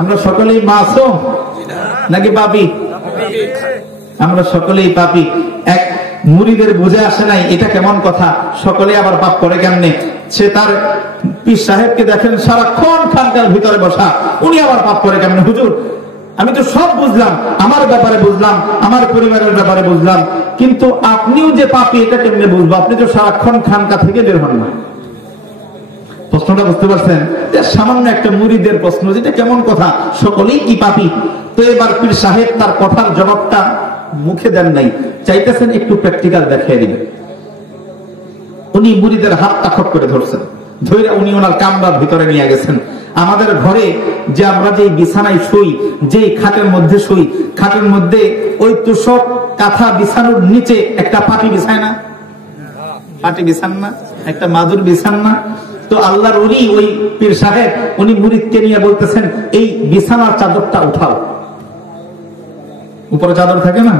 আমরা সকলেই মাসুম নাকি পাপী? আমরা সকলেই পাপী। এক মুরিদের বুঝে আসে নাই এটা কেমন কথা, সকলে আবার পাপ করে কেমনে। সে তার পীর সাহেবকে দেখেন সারাক্ষণ খানকার ভিতরে বসা, উনি আবার পাপ করে কেমনে? হুজুর আমি তো সব বুঝলাম, আমার ব্যাপারে বুঝলাম, আমার পরিবারের ব্যাপারে বুঝলাম, কিন্তু আপনিও যে পাপী এটা কেমনে বুঝবো? আপনি তো সারাক্ষণ খানকা থেকে বের হন না। প্রশ্নটা বুঝতে পারছেন? সামান্য একটা মুরিদের প্রশ্ন, যেটা কেমন কথা, সকলেই কি পাপী? তো এবার পীর সাহেব তার কথার জবাবটা মুখে দেন নাই, চাইতেছেন একটু প্র্যাকটিক্যাল দেখিয়ে দিবেন। উনি মুরিদের হাত তাখক করে ধরছেন, ধরে উনি ওনার কামরার ভিতরে নিয়ে গেছেন। আমাদের ঘরে যে আমরা যেই বিছানায় শুই, যেই খাটের মধ্যে শুই, খাটের মধ্যে ওই তোষক কাঁথা বিছানোর নিচে একটা পাটি বিছায় না? পাটি বিছান না, একটা মাদুর বিছান না? তো আল্লাহর ওলি ওই পীর সাহেব উনি মুরিদকে নিয়ে বলতেছেন এই বিছানার চাদরটা উঠাও। উপরে চাদর থাকে না,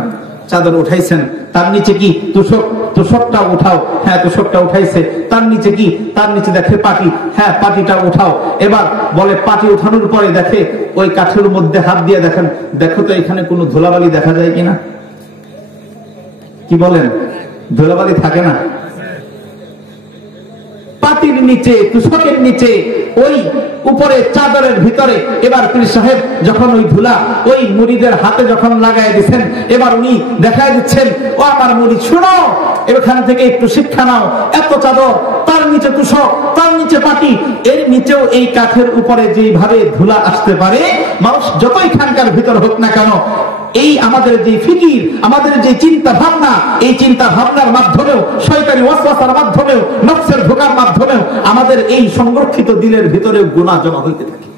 চাদর উঠাইছেন, তার নিচে কি তোষক, তোষকটা উঠাও। হ্যাঁ তোষকটা উঠাইছে, তার নিচে কি, তার নিচে দেখে পাটি, হ্যাঁ পাটিটা উঠাও। এবার বলে পাটি উঠানোর পরে দেখে ওই কাঠের মধ্যে হাত দিয়ে দেখেন, দেখো তো এখানে কোনো ধুলাবালি দেখা যায় কিনা। কি বলেন, ধুলাবালি থাকে না? পাটির নিচে, তোষকের নিচে, ওই উপরে চাদরের ভিতরে। এবার পীর সাহেব যখন ওই ধুলা ওই মুরিদের হাতে যখন লাগাই দিচ্ছেন, এবার উনি দেখাই দিচ্ছেন, ও আমার মুরিদ শুনো, এখান থেকে একটু শিক্ষা নাও। এত চাদর, তার নিচে তোষক, তার নিচে পাটি, এর নিচেও এই কাঠের উপরে যেভাবে ধুলা আসতে পারে, মানুষ যতই খানকার ভিতর হোক না কেন, এই আমাদের যে ফিকির, আমাদের যে চিন্তা ভাবনা, এই চিন্তা ভাবনার মাধ্যমেও, শয়তানি ওয়াসওয়াসার মাধ্যমেও, নফসের ধোঁকার মাধ্যমেও আমাদের এই সংরক্ষিত দিলের ভিতরে গুনাহ জমা হইতে থাকে।